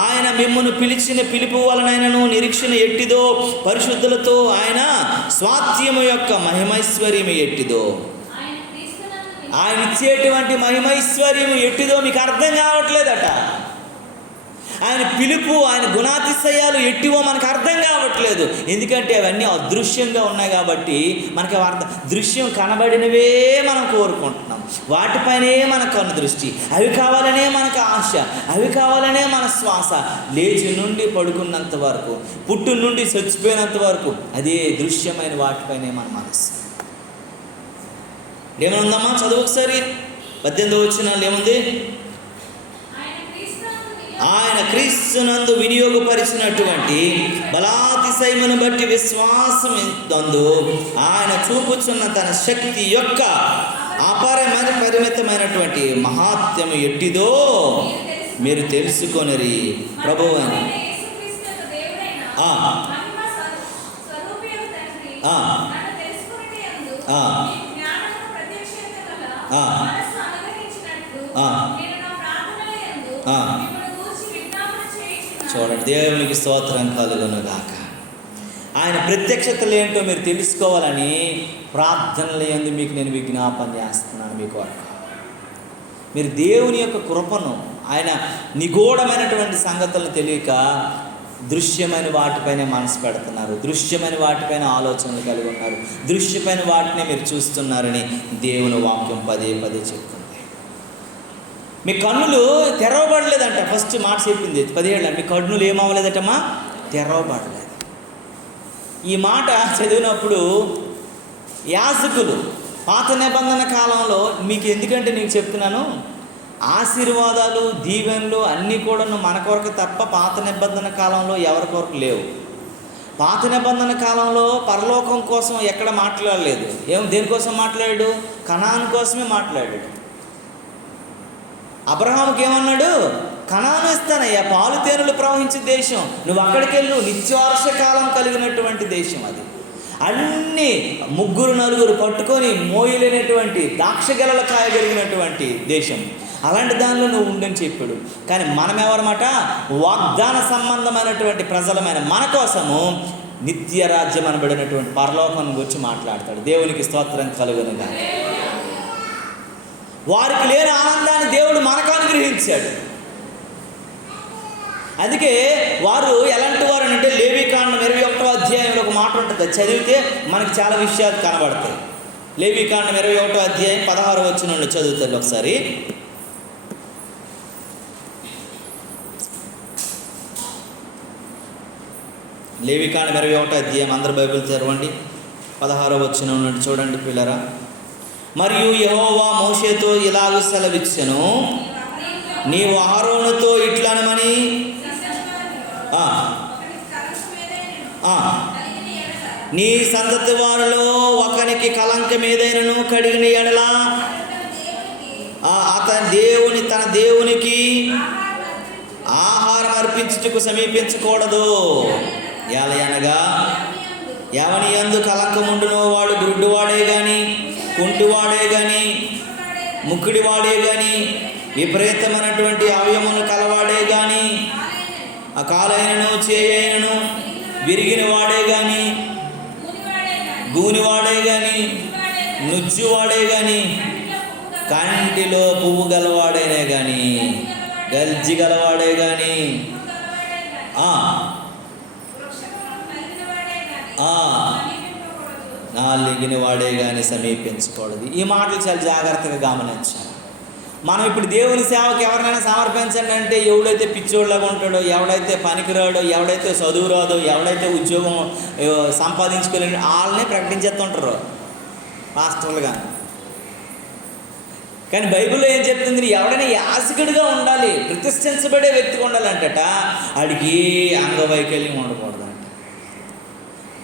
ఆయన మిమ్మును పిలిచిన పిలుపు వలనైనను నిరీక్షణ ఎట్టిదో, పరిశుద్ధులతో ఆయన స్వాస్థ్యము యొక్క మహిమైశ్వర్యము ఎట్టిదో, ఆయన ఇచ్చేటువంటి మహిమైశ్వర్యము ఎట్టిదో మీకు అర్థం కావట్లేదట. ఆయన పిలుపు, ఆయన గుణాతిశయాలు ఎట్టివో మనకు అర్థం కావట్లేదు. ఎందుకంటే అవన్నీ అదృశ్యంగా ఉన్నాయి కాబట్టి మనకి దృశ్యం కనబడినవే మనం కోరుకుంటున్నాం, వాటిపైనే మన కన్ను దృష్టి, అవి కావాలనే మనకు ఆశ, అవి కావాలనే మన శ్వాస. లేచి నుండి పడుకున్నంత వరకు, పుట్టు నుండి చచ్చిపోయినంత వరకు అదే దృశ్యమైన వాటిపైనే మన మనస్సు. ఏమనుందమ్మా? చదువు ఒకసారి. 18వ వచనాలు ఏముంది? ఆయన క్రీస్తునందు వినియోగపరిచినటువంటి బలాతిశయమును బట్టి విశ్వాసం నందు ఆయన చూపుచున్న తన శక్తి యొక్క పరిమితమైనటువంటి మహాత్మ్యము ఎట్టిదో మీరు తెలుసుకొనిరి. ప్రభువు చూడండి, దేవునికి స్తోత్రం కలుగునుగాక. ఆయన ప్రత్యక్షతలు ఏంటో మీరు తెలుసుకోవాలని ప్రార్థనలు యందు మీకు నేను విజ్ఞాపన చేస్తున్నాను. మీ కొరకు మీరు దేవుని యొక్క కృపను, ఆయన నిగూఢమైనటువంటి సంగతులను తెలియక దృశ్యమైన వాటిపైనే మనసు పెడుతున్నారు, దృశ్యమైన వాటిపైన ఆలోచనలు కలిగి ఉన్నారు, దృశ్యమైన వాటినే మీరు చూస్తున్నారని దేవుని వాక్యం పదే పదే చెప్తుంది. మీ కన్నులు తెరవబడలేదంట. ఫస్ట్ మాట చెప్పింది 17 మీ కన్నులు ఏమవ్వలేదటమ్మా, తెరవబడలేదు. ఈ మాట చదివినప్పుడు యాజకులు పాత నిబంధన కాలంలో, మీకు ఎందుకంటే నేను చెప్తున్నాను, ఆశీర్వాదాలు దీవెనలు అన్నీ కూడా మన కొరకు తప్ప పాత నిబంధన కాలంలో ఎవరి కొరకు లేవు. పాత నిబంధన కాలంలో పరలోకం కోసం ఎక్కడ మాట్లాడలేదు. దేనికోసం మాట్లాడాడు? కనాను కోసమే మాట్లాడాడు. అబ్రహాముకి ఏమన్నాడు? కనాను ఇస్తానయ్యా, పాలు తేనెలు ప్రవహించే దేశం, నువ్వు అక్కడికి వెళ్ళు, నిత్యవర్షకాలం కలిగినటువంటి దేశం అది. అన్నీ 3-4 పట్టుకొని మోయలేనటువంటి ద్రాక్ష గెలల కాయ కలిగినటువంటి దేశం. అలాంటి దానిలో నువ్వు ఉండని చెప్పాడు. కానీ మనం ఎవరమాట, వాగ్దాన సంబంధమైనటువంటి ప్రజలమైన మన కోసము నిత్య రాజ్యం అనబడినటువంటి పరలోకం గురించి మాట్లాడతాడు. దేవునికి స్తోత్రం కలుగునుగా. వారికి లేని ఆనందాన్ని దేవుడు మనకు అనుగ్రహించాడు. అందుకే వారు ఎలాంటి వారు అంటే, లేవీకాండం 21వ అధ్యాయంలో ఒక మాట ఉంటుంది, చదివితే మనకి చాలా విషయాలు కనబడతాయి. లేవీకాండం 21వ అధ్యాయం 16వ వచనంలో చదువుతారు ఒకసారి. లేవీకాండం 21వ అధ్యాయం, అందరూ బైబిల్ తెరవండి. 16వ వచనం నుండి చూడండి పిల్లరా. మరియు యెహోవా మోషేతో ఇలాగ సెలవిచ్చెను, నీవు అహరోనుతో ఇట్లనమని, నీ సంతతి వారిలో ఒకనికి కలంకం ఏదైనను కడిగిన ఎడల తన దేవునికి ఆహారం అర్పించుటకు సమీపించకూడదు. అనగా ఎవని యందు కలంకముండునో వాడు గుడ్డివాడే గాని, కుంటివాడే గాని, ముక్కుడివాడే గాని, విపరీతమైనటువంటి అవయములు కలవాడే గాని, ఆ కాలైనను చేయైనను విరిగిన వాడే గాని, గూనివాడే గాని, నుజ్జువాడే గాని, కంటిలో పువ్వు గలవాడేనే గాని, గల్జి గలవాడే గాని, నాలిగిన వాడే కానీ సమీపించకూడదు. ఈ మాటలు చాలా జాగ్రత్తగా గమనించాలి. మనం ఇప్పుడు దేవుని సేవకు ఎవరినైనా సమర్పించండి అంటే, ఎవడైతే పిచ్చోళ్ళగా ఉంటాడో, ఎవడైతే పనికిరాడో, ఎవడైతే చదువు రాదో, ఎవడైతే ఉద్యోగం సంపాదించుకోలేని వాళ్ళనే ప్రకటించేస్తుంటారు పాస్టర్లుగా. కానీ బైబిల్లో ఏం చెప్తుంది? ఎవడైనా యాజకుడిగా ఉండాలి, ప్రతిష్ఠించబడే వ్యక్తిగా ఉండాలంటట. వాడికి అంగవైకల్యం ఉండకూడదంట.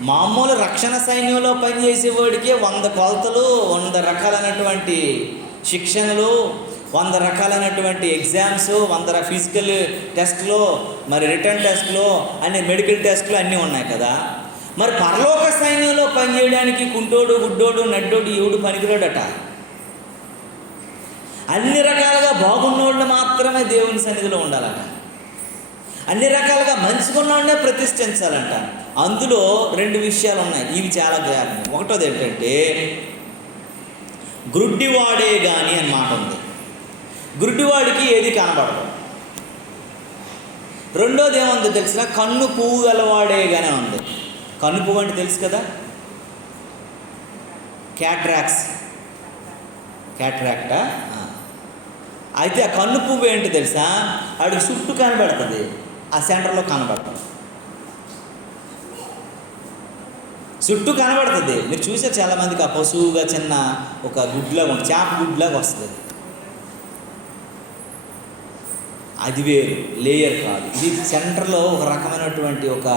మామూలు రక్షణ సైన్యంలో పనిచేసేవాడికి 100 కొలతలు, 100 రకాలైనటువంటి శిక్షణలు, 100 రకాలైనటువంటి ఎగ్జామ్స్, 100 ఫిజికల్ టెస్ట్లు, మరి రిటర్న్ టెస్ట్లు, అన్ని మెడికల్ టెస్ట్లు అన్నీ ఉన్నాయి కదా. మరి పరలోక సైన్యంలో పనిచేయడానికి కుంటోడు, గుడ్డోడు, నడ్డోడు ఎవడు పనికిరాడట. అన్ని రకాలుగా బాగున్నోళ్ళు మాత్రమే దేవుని సన్నిధిలో ఉండాలట. అన్ని రకాలుగా మంచిగా ఉన్నవాడినే ప్రతిష్ఠించాలంట. అందులో 2 విషయాలు ఉన్నాయి, ఇవి చాలా గ్యారంటీ. ఒకటోది ఏంటంటే, గుడ్డివాడే కానీ అని మాట ఉంది. గుడ్డివాడికి ఏది కనబడదు. రెండోది ఏముందో తెలిసిన, కన్ను పువ్వు గలవాడే కానీ ఉంది. కన్ను పువ్వు అంటే తెలుసు కదా, క్యాట్రాక్టా. అయితే ఆ కన్ను పువ్వు ఏంటి తెలుసా, వాడికి చుట్టూ కనబడుతుంది, ఆ సెంటర్లో కనబడుతుంది, చుట్టూ కనబడుతుంది. మీరు చూసారు చాలామందికి ఆ పశువుగా చిన్న ఒక గుడ్లాగా ఉంటుంది, చేప గుడ్లాగా వస్తుంది. అది వేరు, లేయర్ కాదు. ఇది సెంటర్లో ఒక రకమైనటువంటి ఒక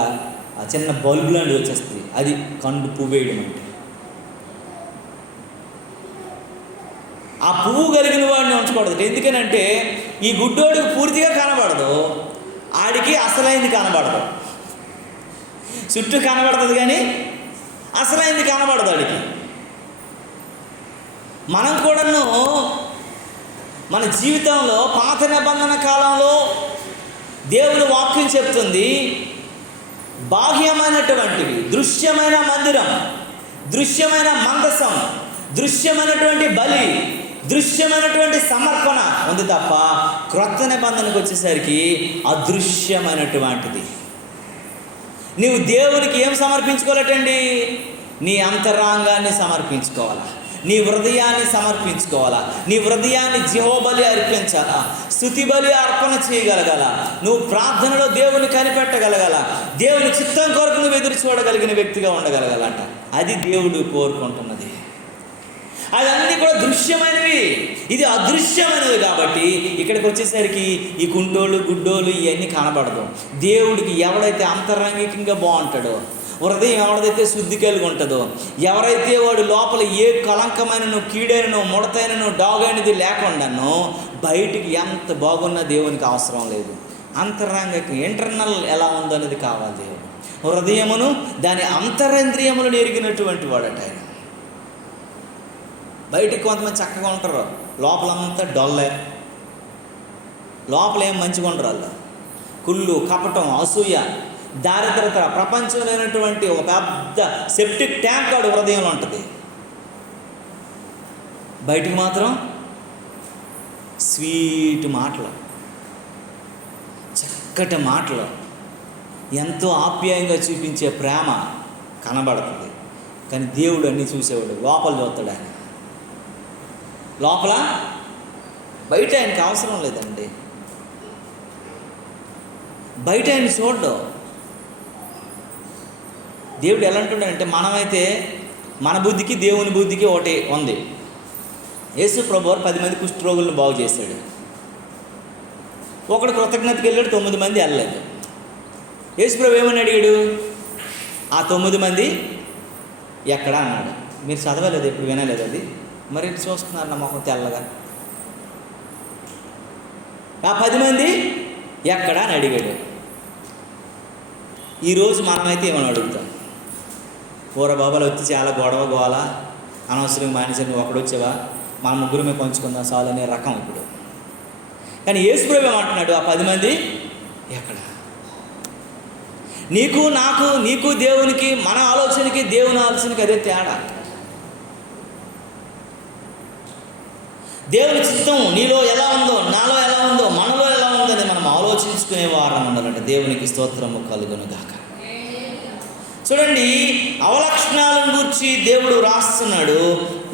చిన్న బల్బు లాంటిది వచ్చేస్తుంది. అది కండు పువ్వు వేయడం అంటే. ఆ పువ్వు కలిగిన వాడిని ఉంచకూడదు. ఎందుకనంటే ఈ గుడ్డోడికి పూర్తిగా కనబడదు, ఆడికి అసలైంది కనబడదు. చుట్టూ కనబడుతుంది కానీ అసలైంది కనబడదు ఆడికి. మనం కూడాను మన జీవితంలో పాత నిబంధన కాలంలో దేవుని వాక్యం చెప్తుంది, బాహ్యమైనటువంటివి, దృశ్యమైన మందిరం, దృశ్యమైన మందసం, దృశ్యమైనటువంటి బలి, దృశ్యమైనటువంటి సమర్పణ ఉంది తప్ప క్రొత్త నిబంధనకు వచ్చేసరికి అదృశ్యమైనటువంటిది. నీవు దేవునికి ఏం సమర్పించుకోవాలటండి? నీ అంతరంగాన్ని సమర్పించుకోవాలా, నీ హృదయాన్ని సమర్పించుకోవాలా, నీ హృదయాన్ని యెహోవాబలి అర్పించాలా, స్తుతి బలి అర్పణ చేయగలగాల, నువ్వు ప్రార్థనలో దేవుని కనిపెట్టగలగాల, దేవుని చిత్తం కొరకు నువ్వు ఎదురు చూడగలిగిన వ్యక్తిగా ఉండగలగాలంట. అది దేవుడు కోరుకుంటున్నది. అదన్నీ కూడా దృశ్యమైనవి, ఇది అదృశ్యమైనవి. కాబట్టి ఇక్కడికి వచ్చేసరికి ఈ కుంటోళ్ళు గుడ్డోళ్ళు ఇవన్నీ కనబడదు. దేవుడికి ఎవడైతే అంతరంగికంగా బాగుంటాడో, హృదయం ఎవడైతే శుద్ధి కలిగి ఉంటుందో, ఎవరైతే వాడు లోపల ఏ కళంకమైనను కీడైనను ముడతైనను డాగైనది లేకుండానో బయటికి ఎంత బాగున్నా దేవునికి అవసరం లేదు. అంతరంగిక ఇంటర్నల్ ఎలా ఉందో అనేది కావాలి. దేవుడు హృదయమును దాని అంతరేంద్రియములను ఎరిగినటువంటి వాడట ఆయన. బయటికి కొంతమంది చక్కగా ఉంటారు, లోపలంతా డొల్లే, లోపల ఏం మంచిగా ఉండరు. వాళ్ళు కుళ్ళు, కపటం, అసూయ, దారిద్రత, ప్రపంచం లేనటువంటి ఒక పెద్ద సెప్టిక్ ట్యాంక్ వాడు హృదయంలో ఉంటుంది. బయటికి మాత్రం స్వీట్ మాటలు, చక్కటి మాటలు, ఎంతో ఆప్యాయంగా చూపించే ప్రేమ కనబడుతుంది. కానీ దేవుడు అన్నీ చూసేవాడు, లోపల చూస్తాడు ఆయన. లోపల బయట ఆయనకి అవసరం లేదండి. బయట ఆయన చూడ్డు. దేవుడు ఎలా అంటున్నాడంటే, మనమైతే మన బుద్ధికి దేవుని బుద్ధికి ఒకటి ఉంది. యేసు ప్రభువు 10 మంది కుష్ఠరోగులను బాగు చేశాడు. ఒకడు కృతజ్ఞతకి వెళ్ళాడు, 9 మంది వెళ్ళలేదు. యేసు ప్రభు ఏమని అడిగాడు? ఆ 9 మంది ఎక్కడా అన్నాడు. మీరు చదవలేదు, ఎప్పుడు వినలేదు అది, మరి చూస్తున్నారు నా మొహం తెల్లగా. ఆ 10 మంది ఎక్కడా అని అడిగాడు. ఈరోజు మనమైతే ఏమని అడుగుతాం? పూర బాబాలు వచ్చి చాలా గొడవ గోల, అనవసరంగా మానేసి నువ్వు ఒకడు వచ్చావా, మన ముగ్గురమే పంచుకుందాం చాలు అనే రకం ఇప్పుడు. కానీ యేసు ప్రభు ఏమంటున్నాడు? ఆ 10 మంది ఎక్కడ? నీకు నాకు, నీకు దేవునికి, మన ఆలోచనకి దేవుని ఆలోచనకి అదే తేడా. దేవుని చిత్తం నీలో ఎలా ఉందో, నాలో ఎలా ఉందో, మనలో ఎలా ఉందని మనం ఆలోచించుకునే వారం ఉండాలంటే దేవునికి స్తోత్రము కలుగును గాక. చూడండి, అవలక్షణాలను గురించి దేవుడు రాస్తున్నాడు.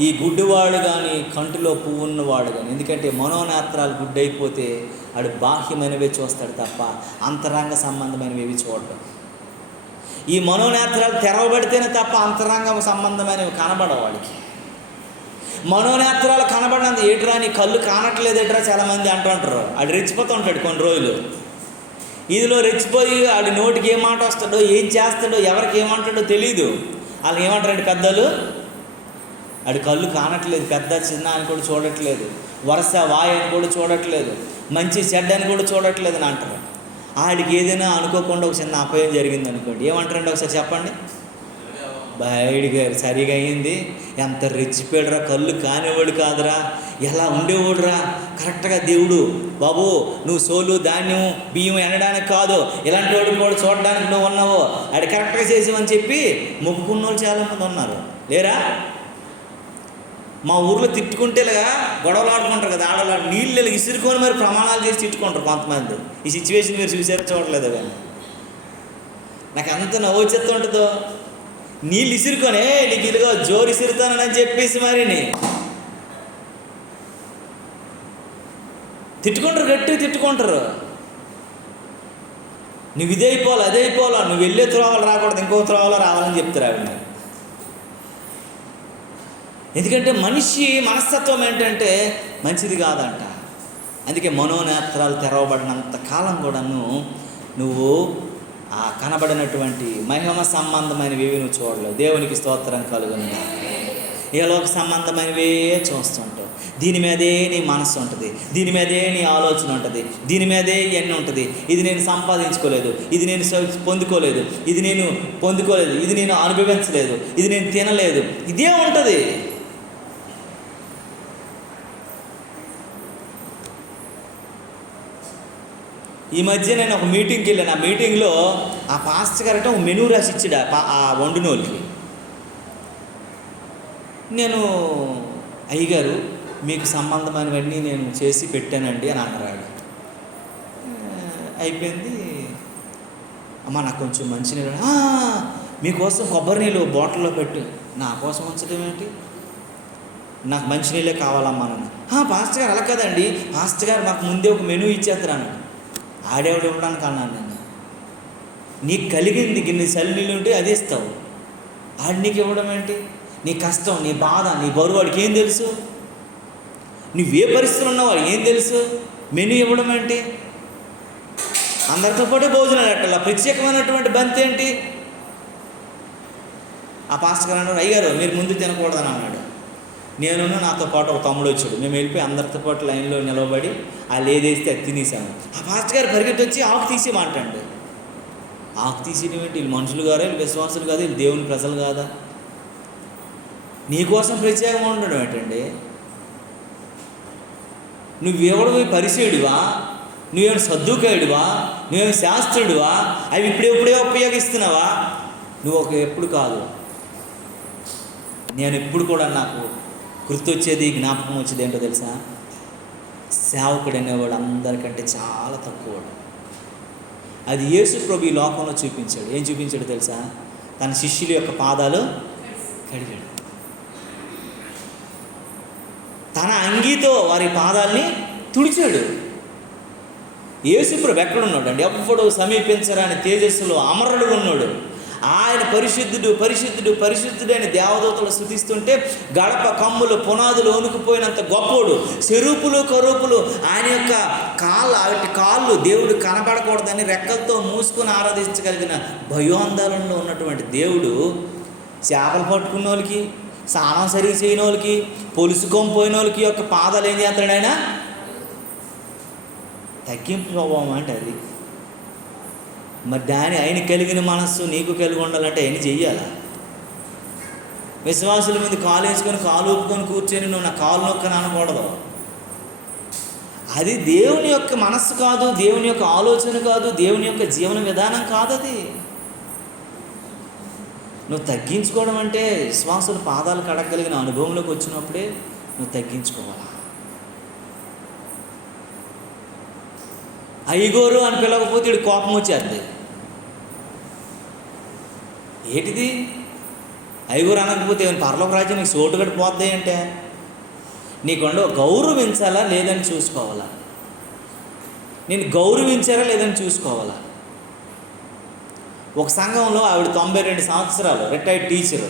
ఈ గుడ్డివాడు కానీ, కంటిలో పువ్వు ఉన్నవాడు కానీ, ఎందుకంటే మనోనేత్రాలు గుడ్డైపోతే వాడు బాహ్యమైనవే చూస్తాడు తప్ప అంతరంగ సంబంధమైనవి చూడడం. ఈ మనోనేత్రాలు తెరవబడితేనే తప్ప అంతరంగ సంబంధమైనవి కనబడవు వాడికి. మనోనేత్రాలు కనబడినంత ఏట్రా నీ కళ్ళు కానట్లేదేట్రా చాలామంది అంటుంటారు. ఆడు రెచ్చిపోతూ ఉంటాడు కొన్ని రోజులు. ఇదిలో రెచ్చిపోయి ఆడి నోటికి ఏం మాట వస్తాడో, ఏం చేస్తాడో, ఎవరికి ఏమంటాడో తెలియదు. వాళ్ళకి ఏమంటారండి పెద్దలు? ఆడి కళ్ళు కానట్లేదు, పెద్ద చిన్న అని కూడా చూడట్లేదు, వరుస వాయు అని కూడా చూడట్లేదు, మంచి చెడ్డ అని కూడా చూడట్లేదు అని అంటారు. ఆడికి ఏదైనా అనుకోకుండా ఒక చిన్న అపాయం జరిగింది అనుకోండి, ఏమంటారండి ఒకసారి చెప్పండి? బయడిగా సరిగా అయింది, ఎంత రెచ్చిపోయాడురా, కళ్ళు కానివాడు కాదురా, ఎలా ఉండేవాడురా, కరెక్ట్గా దేవుడు బాబు నువ్వు సోలు ధాన్యం బియ్యం ఎండడానికి కాదు, ఇలాంటి వాడు కూడా చూడడానికి నువ్వు ఉన్నావు, అది కరెక్ట్గా చేసావని చెప్పి మొక్కుకున్న వాళ్ళు చాలామంది ఉన్నారు, లేరా? మా ఊర్లో తిట్టుకుంటేలాగా గొడవలు ఆడుకుంటారు కదా ఆడవాళ్ళు, నీళ్ళు ఇసురుకొని మరి ప్రమాణాలు చేసి తిట్టుకుంటారు కొంతమంది. ఈ సిచ్యువేషన్ మీరు చూసారో చూడలేదు కానీ నాకు అంత నవ్వు వచ్చేస్తూ ఉంటుందో. నీళ్ళు ఇసురుకొని నీకు ఇదిగో జోరు ఇసురుతానని చెప్పేసి మరి తిట్టుకుంటారు, గట్టిగా తిట్టుకుంటారు. నువ్వు ఇదే అయిపోవాలి, అదే అయిపోవాలా, నువ్వు వెళ్ళే త్రోవలు రాకూడదు, ఇంకో త్రోవలో రావాలని చెప్తారు ఆవిడ. ఎందుకంటే మనిషి మనస్తత్వం ఏంటంటే మంచిది కాదంట. అందుకే మనోనేత్రాలు తెరవబడినంత కాలం కూడాను నువ్వు ఆ కనబడినటువంటి మహిమ సంబంధమైనవి నువ్వు చూడలేవు. దేవునికి స్తోత్రం కలుగునుగా. ఏ లోక సంబంధమైనవే చూస్తుంటావు. దీని మీదే నీ మనస్సు ఉంటుంది, దీని మీదే నీ ఆలోచన ఉంటుంది, దీని మీదే ఇవన్నీ ఉంటుంది. ఇది నేను సంపాదించుకోలేదు, ఇది నేను పొందుకోలేదు, ఇది నేను పొందుకోలేదు, ఇది నేను అనుభవించలేదు, ఇది నేను తినలేదు, ఇదే ఉంటుంది. ఈ మధ్య నేను ఒక మీటింగ్కి వెళ్ళాను. ఆ మీటింగ్లో ఆ పాస్టర్ గారు ఒక మెనూ రాసి ఇచ్చాడు ఆ వండినోళ్ళకి. నేను, అయ్యగారు మీకు సంబంధమైనవన్నీ నేను చేసి పెట్టానండి అని అన్నాడు. అయిపోయింది. అమ్మ నాకు కొంచెం మంచినీళ్ళు, మీకోసం కొబ్బరి నీళ్ళు బాటిల్లో పెట్టు. నా కోసం ఉంచడం ఏంటి, నాకు మంచినీళ్ళే కావాలమ్మా నన్ను. పాస్టర్ గారు అలా కదండి, పాస్టర్ గారు మాకు ముందే ఒక మెనూ ఇచ్చేస్తాను. ఆడేవాడు ఇవ్వడానికి అన్నాను నేను. నీకు కలిగింది గిన్నె చలినీళ్ళు ఉంటే అది ఇస్తావు, ఆడు నీకు ఇవ్వడం ఏంటి? నీ కష్టం, నీ బాధ, నీ బరువు వాడికి ఏం తెలుసు? నువ్వే పరిస్థితులు ఉన్నావు వాడికి ఏం తెలుసు? మెనూ ఇవ్వడం ఏంటి? అందరితో పాటు భోజనాలు పెట్టాలి, ప్రత్యేకమైనటువంటి బంతి ఏంటి? ఆ పాస్టర్ గారు అన్నాడు, అయ్యారు మీరు ముందు తినకూడదని అన్నాడు. నేను నాతో పాటు ఒక తమ్ముడు వచ్చాడు. మేము వెళ్ళిపోయి అందరితో పాటు లైన్లో నిలబడి వాళ్ళు ఏదేస్తే అది తినేసాము. ఆ పాస్టర్ గారు పరిగెత్తి వచ్చి ఆకు తీసేయమంటాడు. ఆకు తీసేయడం ఏంటి? వీళ్ళు మనుషులు కాదా, వీళ్ళు విశ్వాసులు కాదా, వీళ్ళు దేవుని ప్రజలు కాదా? నీకోసం ప్రత్యేకంగా ఉండడం ఏంటండి? నువ్వెవడు పరిచయుడివా, నువ్వేమైనా సద్దుకాయుడివా, నువ్వేమి శాస్త్రుడివా, అవి ఇప్పుడే ఉపయోగిస్తున్నావా? నువ్వు ఎప్పుడు కాదు. నేను ఎప్పుడు కూడా నాకు గుర్తొచ్చేది, జ్ఞాపకం వచ్చేది ఏంటో తెలుసా? సేవకుడు అనేవాడు అందరికంటే చాలా తక్కువడు. అది యేసు ప్రభు ఈ లోకంలో చూపించాడు. ఏం చూపించాడు తెలుసా? తన శిష్యుల యొక్క పాదాలు కడిగాడు. తన అంగీతో వారి పాదాలని తుడిచాడు. యేసు ప్రభు ఎక్కడున్నాడు అండి? ఎప్పుడు సమీపించరాని తేజస్సులో అమరుడుగా ఉన్నాడు. ఆయన పరిశుద్ధుడు పరిశుద్ధుడు పరిశుద్ధుడని దేవదూతలు స్తుతిస్తుంటే గడప కమ్ములు పునాదులు వణుకుపోయినంత గొప్పోడు. చెరుపులు కరూపులు ఆయన యొక్క కాళ్ళు దేవుడు కనబడకూడదని రెక్కలతో మూసుకొని ఆరాధించగలిగిన భయోందోళనలో ఉన్నటువంటి దేవుడు చేపలు పట్టుకున్న వాళ్ళకి, స్నానం సరిగ్గా చేయని వాళ్ళకి, పొలుసుకొని పోయిన వాళ్ళకి యొక్క పాదాలు ఏం చేస్తాడు ఆయన? తగ్గింపు స్వభావం అంటే అది. మరి ఆయన కలిగిన మనస్సు నీకు కలిగి ఉండాలంటే ఆయన చెయ్యాలా? విశ్వాసుల మీద కాలు వేసుకొని కాలు ఊపుకొని కూర్చొని నువ్వు నా కాలు నొక్కని అనకూడదు. అది దేవుని యొక్క మనస్సు కాదు, దేవుని యొక్క ఆలోచన కాదు, దేవుని యొక్క జీవన విధానం కాదు. అది నువ్వు తగ్గించుకోవడం అంటే విశ్వాసుల పాదాలు కడగలిగిన అనుభవంలోకి వచ్చినప్పుడే నువ్వు తగ్గించుకోవాలి. అయ్యగోరు అని పిలవకపోతే ఇడు కోపం వచ్చేద్ది. ఏంటిది అయ్యగోరు అనకపోతే ఏమైనా పరలోక రాజ్యం నీకు సోటు గట్టి పోద్ది అంటే? నీకుండా గౌరవించాలా లేదని చూసుకోవాలా? నేను గౌరవించారా లేదని చూసుకోవాలా? ఒక సంఘంలో ఆవిడ 92 సంవత్సరాలు రిటైర్డ్ టీచరు,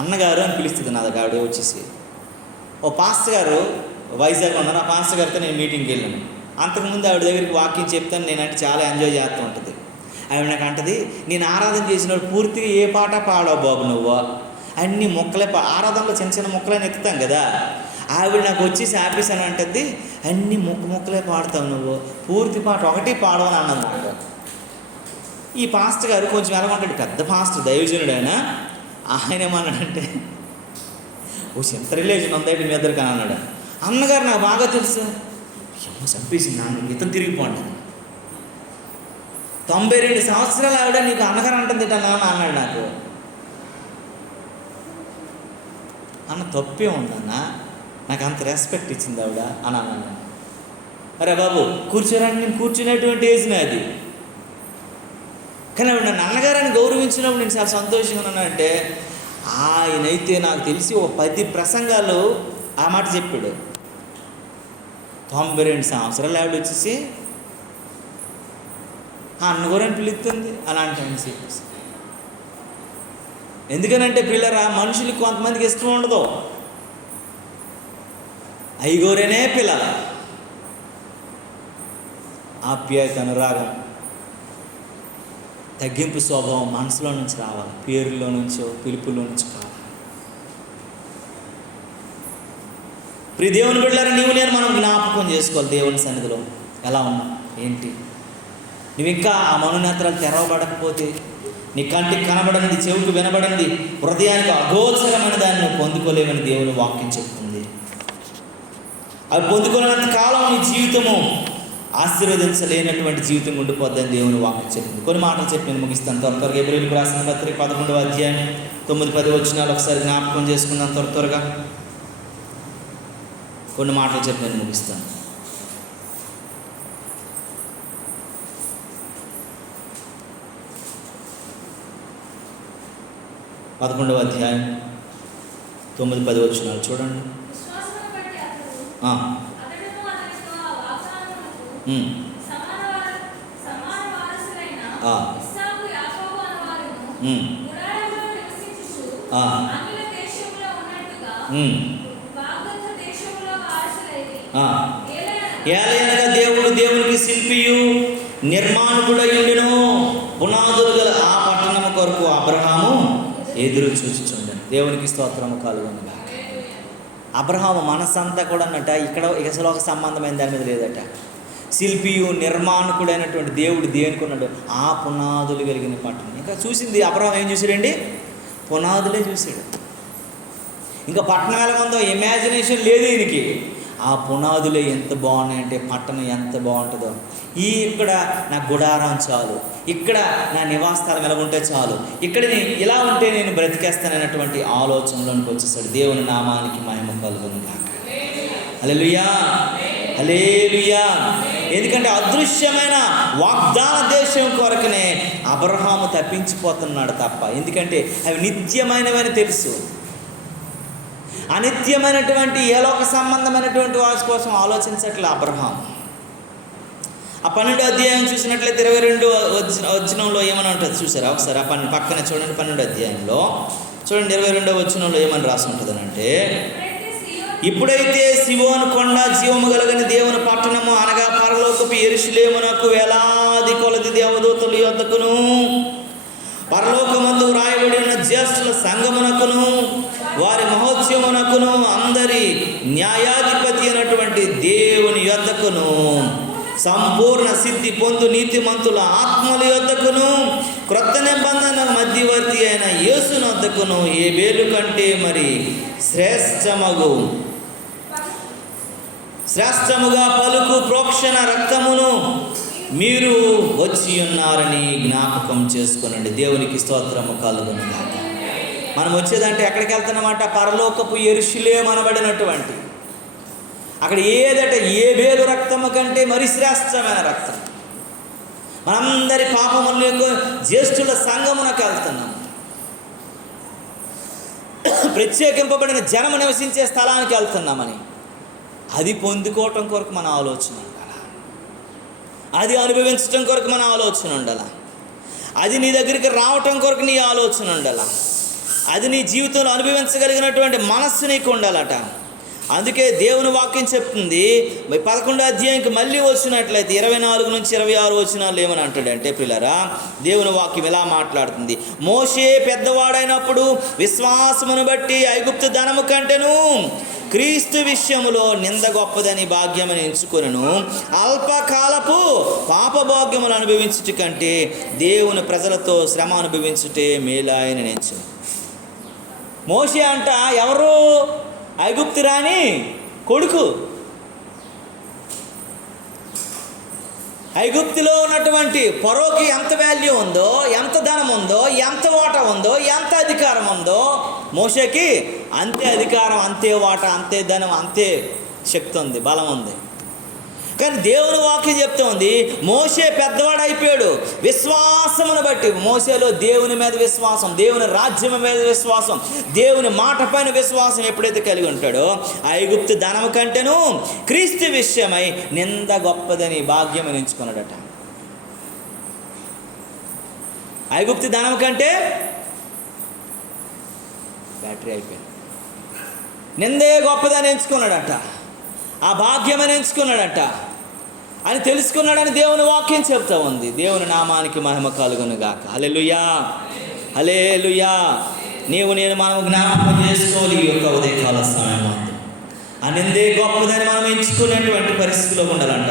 అన్నగారు అని పిలుస్తుంది. నా దగ్గర ఆవిడ వచ్చేసి ఓ పాస్టర్ గారు వైజాగ్లో ఉన్నారు. ఆ పాస్టర్ గారితో నేను మీటింగ్కి వెళ్ళాను. అంతకుముందు ఆవిడ దగ్గరికి వాక్యం చెప్తాను, నేనంటే చాలా ఎంజాయ్ చేస్తూ ఉంటుంది. ఆవిడ నాకు అంటది, నేను ఆరాధన చేసినప్పుడు పూర్తిగా ఏ పాట పాడవు బాబు నువ్వు, అన్ని మొక్కలే ఆరాధనలో చిన్న చిన్న మొక్కలని ఎత్తుతాం కదా. ఆవిడ నాకు వచ్చేసి ఆఫీస్ అని అంటుంది, అన్ని మొక్కలే పాడతావు నువ్వు, పూర్తి పాట ఒకటి పాడవని అన్నది నాకు. ఈ పాస్టర్ గారు కొంచెం ఎలాగంటాడు, పెద్ద పాస్టర్ దైవజనుడు ఆయన ఏమన్నాడంటే, ఓ చింత రిలేషన్ ఉందంటే మీ ఇద్దరికి అని అన్నాడు. అన్నగారు నాకు బాగా తెలుసు, చంపేసింది నాన్న ఇతను తిరిగిపోండి. 92 సంవత్సరాలు ఆవిడ నీకు అన్నగారు అంటుంది నాన్న అన్నాడు. అన్న తప్పే ఉందన్న, నాకు అంత రెస్పెక్ట్ ఇచ్చింది ఆవిడ అని అన్నాను. అరే బాబు కూర్చోరాని, నేను కూర్చునేటువంటి ఏజ్ నాది. కానీ ఆవిడ నన్ను అన్నగారని గౌరవించినప్పుడు నేను చాలా సంతోషంగా ఉన్నానంటే, ఆయనైతే నాకు తెలిసి ఒక 10 ప్రసంగాలు ఆ మాట చెప్పాడు. 92 సంవత్సరాలు ఆవిడ వచ్చేసి అన్నగారని పిలుస్తుంది అని అంటాను చెప్పేసి. ఎందుకనంటే పిల్లరా, మనుషులకి కొంతమందికి ఇష్టం ఉండదు, అయ్యగోరేనే పిల్లల. ఆప్యాయత, అనురాగం, తగ్గింపు స్వభావం మనసులో నుంచి రావాలి, పేరులో నుంచో పిలుపులో నుంచి కావాలి. ప్రియ దేవుని బిడ్డలారా, నీవు నేను మనం జ్ఞాపకం చేసుకోవాలి దేవుని సన్నిధిలో ఎలా ఉన్నాం ఏంటి. నువ్వు ఇంకా ఆ మనోనేత్రాలు తెరవబడకపోతే, నీ కంటికి కనబడనిది, చెవుకు వినబడింది, హృదయానికి అగోచరమైన దాన్ని నువ్వు పొందుకోలేమని దేవుని వాక్యం చెప్తుంది. అవి పొందుకోలేనంత కాలం నీ జీవితము ఆశీర్వదించలేనటువంటి జీవితం ఉండిపోద్దని దేవుని వాక్యం చెప్తుంది. కొన్ని మాటలు చెప్పి నేను ముగిస్తాను. త్వరగా హెబ్రీయులకు రాసిన పత్రిక 11వ అధ్యాయం 9-10 వచనాలు ఒకసారి జ్ఞాపకం చేసుకుందాం. త్వరగా కొన్ని మాటలు చెప్పి నేను ముగిస్తాను. పదకొండవ అధ్యాయం 9-10 వచనాలు చూడండి. ఏలయనగా దేవుడు దేవునికి శిల్పియు నిర్మాణకుడయుండెను, పునాదులు గల ఆ పట్టణము కొరకు అబ్రహాము ఎదురు చూచుచుండెను. దేవునికి స్తోత్రము కలుగునుగాక. అబ్రహాము మనసంతా కూడా అన్నట ఇక్కడ అసలు ఒక సంబంధమైన దాని మీద లేదట. శిల్పియు నిర్మాణకుడైనటువంటి దేవుడు దేనికి ఉన్నాడు? ఆ పునాదులు కలిగిన పట్టణం. ఇంకా చూసింది అబ్రహాం ఏం చూసాడండి? పునాదులే చూశాడు. ఇంకా పట్టణం ఎలా ఉందో ఇమాజినేషన్ లేదు ఈయనకి. ఆ పునాదులే ఎంత బాగున్నాయంటే పట్టణం ఎంత బాగుంటుందో. ఇక్కడ నా గుడారం చాలు, ఇక్కడ నా నివాస స్థలం ఎలా ఉంటే చాలు, ఇక్కడ ఇలా ఉంటే నేను బ్రతికేస్తానన్నటువంటి ఆలోచనలోనికి వచ్చేసాడు. దేవుని నామానికి మహిమ కలుగునుగాక. హల్లెలూయా, హల్లెలూయా. ఎందుకంటే అదృశ్యమైన వాగ్దాన దేశం కొరకనే అబ్రహాము తప్పించిపోతున్నాడు తప్ప, ఎందుకంటే అవి నిత్యమైనవని తెలుసు. అనిత్యమైనటువంటి ఏలోక సంబంధమైనటువంటి వాటి కోసం ఆలోచించట్లే అబ్రహాం. ఆ 12వ అధ్యాయం చూసినట్లయితే 22వ వచనంలో ఏమని ఉంటుంది చూసారా? ఒకసారి ఆ పక్కన చూడండి. 12వ అధ్యాయంలో చూడండి 22వ వచనంలో ఏమని రాసి ఉంటుంది అంటే, ఇప్పుడైతే సియోను కొండ జీవము కలిగిన దేవుని పట్టణము అనగా పరలోకపు యెరూషలేమునకు వేలాది కొలది దేవదూతల యొద్దకును పరలోకమందు వ్రాయబడి ఉన్న జ్యేష్ఠుల సంఘమునకును వారి మహోత్సవమునకును అందరి న్యాయాధిపతి అయినటువంటి దేవుని యొద్దకును సంపూర్ణ సిద్ధి పొందు నీతిమంతుల ఆత్మల యొద్దకును క్రొత్త నిబంధన మధ్యవర్తి అయిన యేసుని వద్దకును హేబెలు కంటే మరి శ్రేష్టముగా పలుకు ప్రోక్షణ రక్తమును మీరు వచ్చి ఉన్నారని జ్ఞాపకం చేసుకునండి. దేవునికి స్తోత్రము కలుగునుగాక. మనం వచ్చేదంటే ఎక్కడికి వెళ్తున్నమాట? పరలోకపు యెరూషలేము అనబడినటువంటి అక్కడ ఏదట హేబెలు రక్తము కంటే మరి శ్రేష్టమైన రక్తం. మనందరి పాపములకు జ్యేష్ఠుల సంఘమునకు వెళ్తున్నాం. ప్రత్యేకింపబడిన జనము నివసించే స్థలానికి వెళ్తున్నామని అది పొందుకోవటం కొరకు మన ఆలోచన ఉండాలి. అది అనుభవించటం కొరకు మన ఆలోచన ఉండాలి. అది నీ దగ్గరికి రావటం కొరకు నీ ఆలోచన ఉండాలి. అది నీ జీవితంలో అనుభవించగలిగినటువంటి మనస్సు నీకు ఉండాలట. అందుకే దేవుని వాక్యం చెప్తుంది 11వ అధ్యాయంకి మళ్ళీ వచ్చినట్లయితే 24-26 వచనాలు ఏమని అంటాడంటే, పిల్లరా దేవుని వాక్యం ఇలా మాట్లాడుతుంది. మోషే పెద్దవాడైనప్పుడు విశ్వాసమును బట్టి ఐగుప్తు ధనము కంటెను క్రీస్తు విషయములో నింద గొప్పదని భాగ్యమని ఎంచుకొనెను. అల్పకాలపు పాపభోగ్యములు అనుభవించుట కంటే దేవుని ప్రజలతో శ్రమ అనుభవించుటే మేలాయని ఎంచును. మోషే అంట ఎవరు? ఐగుప్తు రాణి కొడుకు. ఐగుప్తులో ఉన్నటువంటి ఫరోకి ఎంత వాల్యూ ఉందో, ఎంత ధనం ఉందో, ఎంత వాటా ఉందో, ఎంత అధికారం ఉందో, మోషేకి అంతే అధికారం, అంతే వాటా, అంతే ధనం, అంతే శక్తి ఉంది, బలం ఉంది. కానీ దేవుని వాక్యం చెప్తా ఉంది మోషే పెద్దవాడు అయిపోయాడు విశ్వాసమును బట్టి. మోషేలో దేవుని మీద విశ్వాసం, దేవుని రాజ్యం మీద విశ్వాసం, దేవుని మాట పైన విశ్వాసం ఎప్పుడైతే కలిగి ఉంటాడో ఐగుప్తు ధనము కంటేను క్రీస్తు విషయమై నింద గొప్పదని భాగ్యమని ఎంచుకున్నాడట. ఐగుప్తు ధనం కంటే బ్యాటరీ అయిపోయింది. నిందే గొప్పదని ఎంచుకున్నాడట. ఆ భాగ్యమని ఎంచుకున్నాడట. అని తెలుసుకున్నాడని దేవుని వాక్యం చెప్తా ఉంది. దేవుని నామానికి మహిమ కలుగునుగాక. హల్లెలూయా, హల్లెలూయా. నీవు నేను మనం జ్ఞాపకం చేసుకోవాలి ఈ యొక్క ఉదయకాల సమయం అంతా. ఆ నిందే గొప్పదని మనం ఎంచుకునేటువంటి పరిస్థితిలో ఉండాలంట.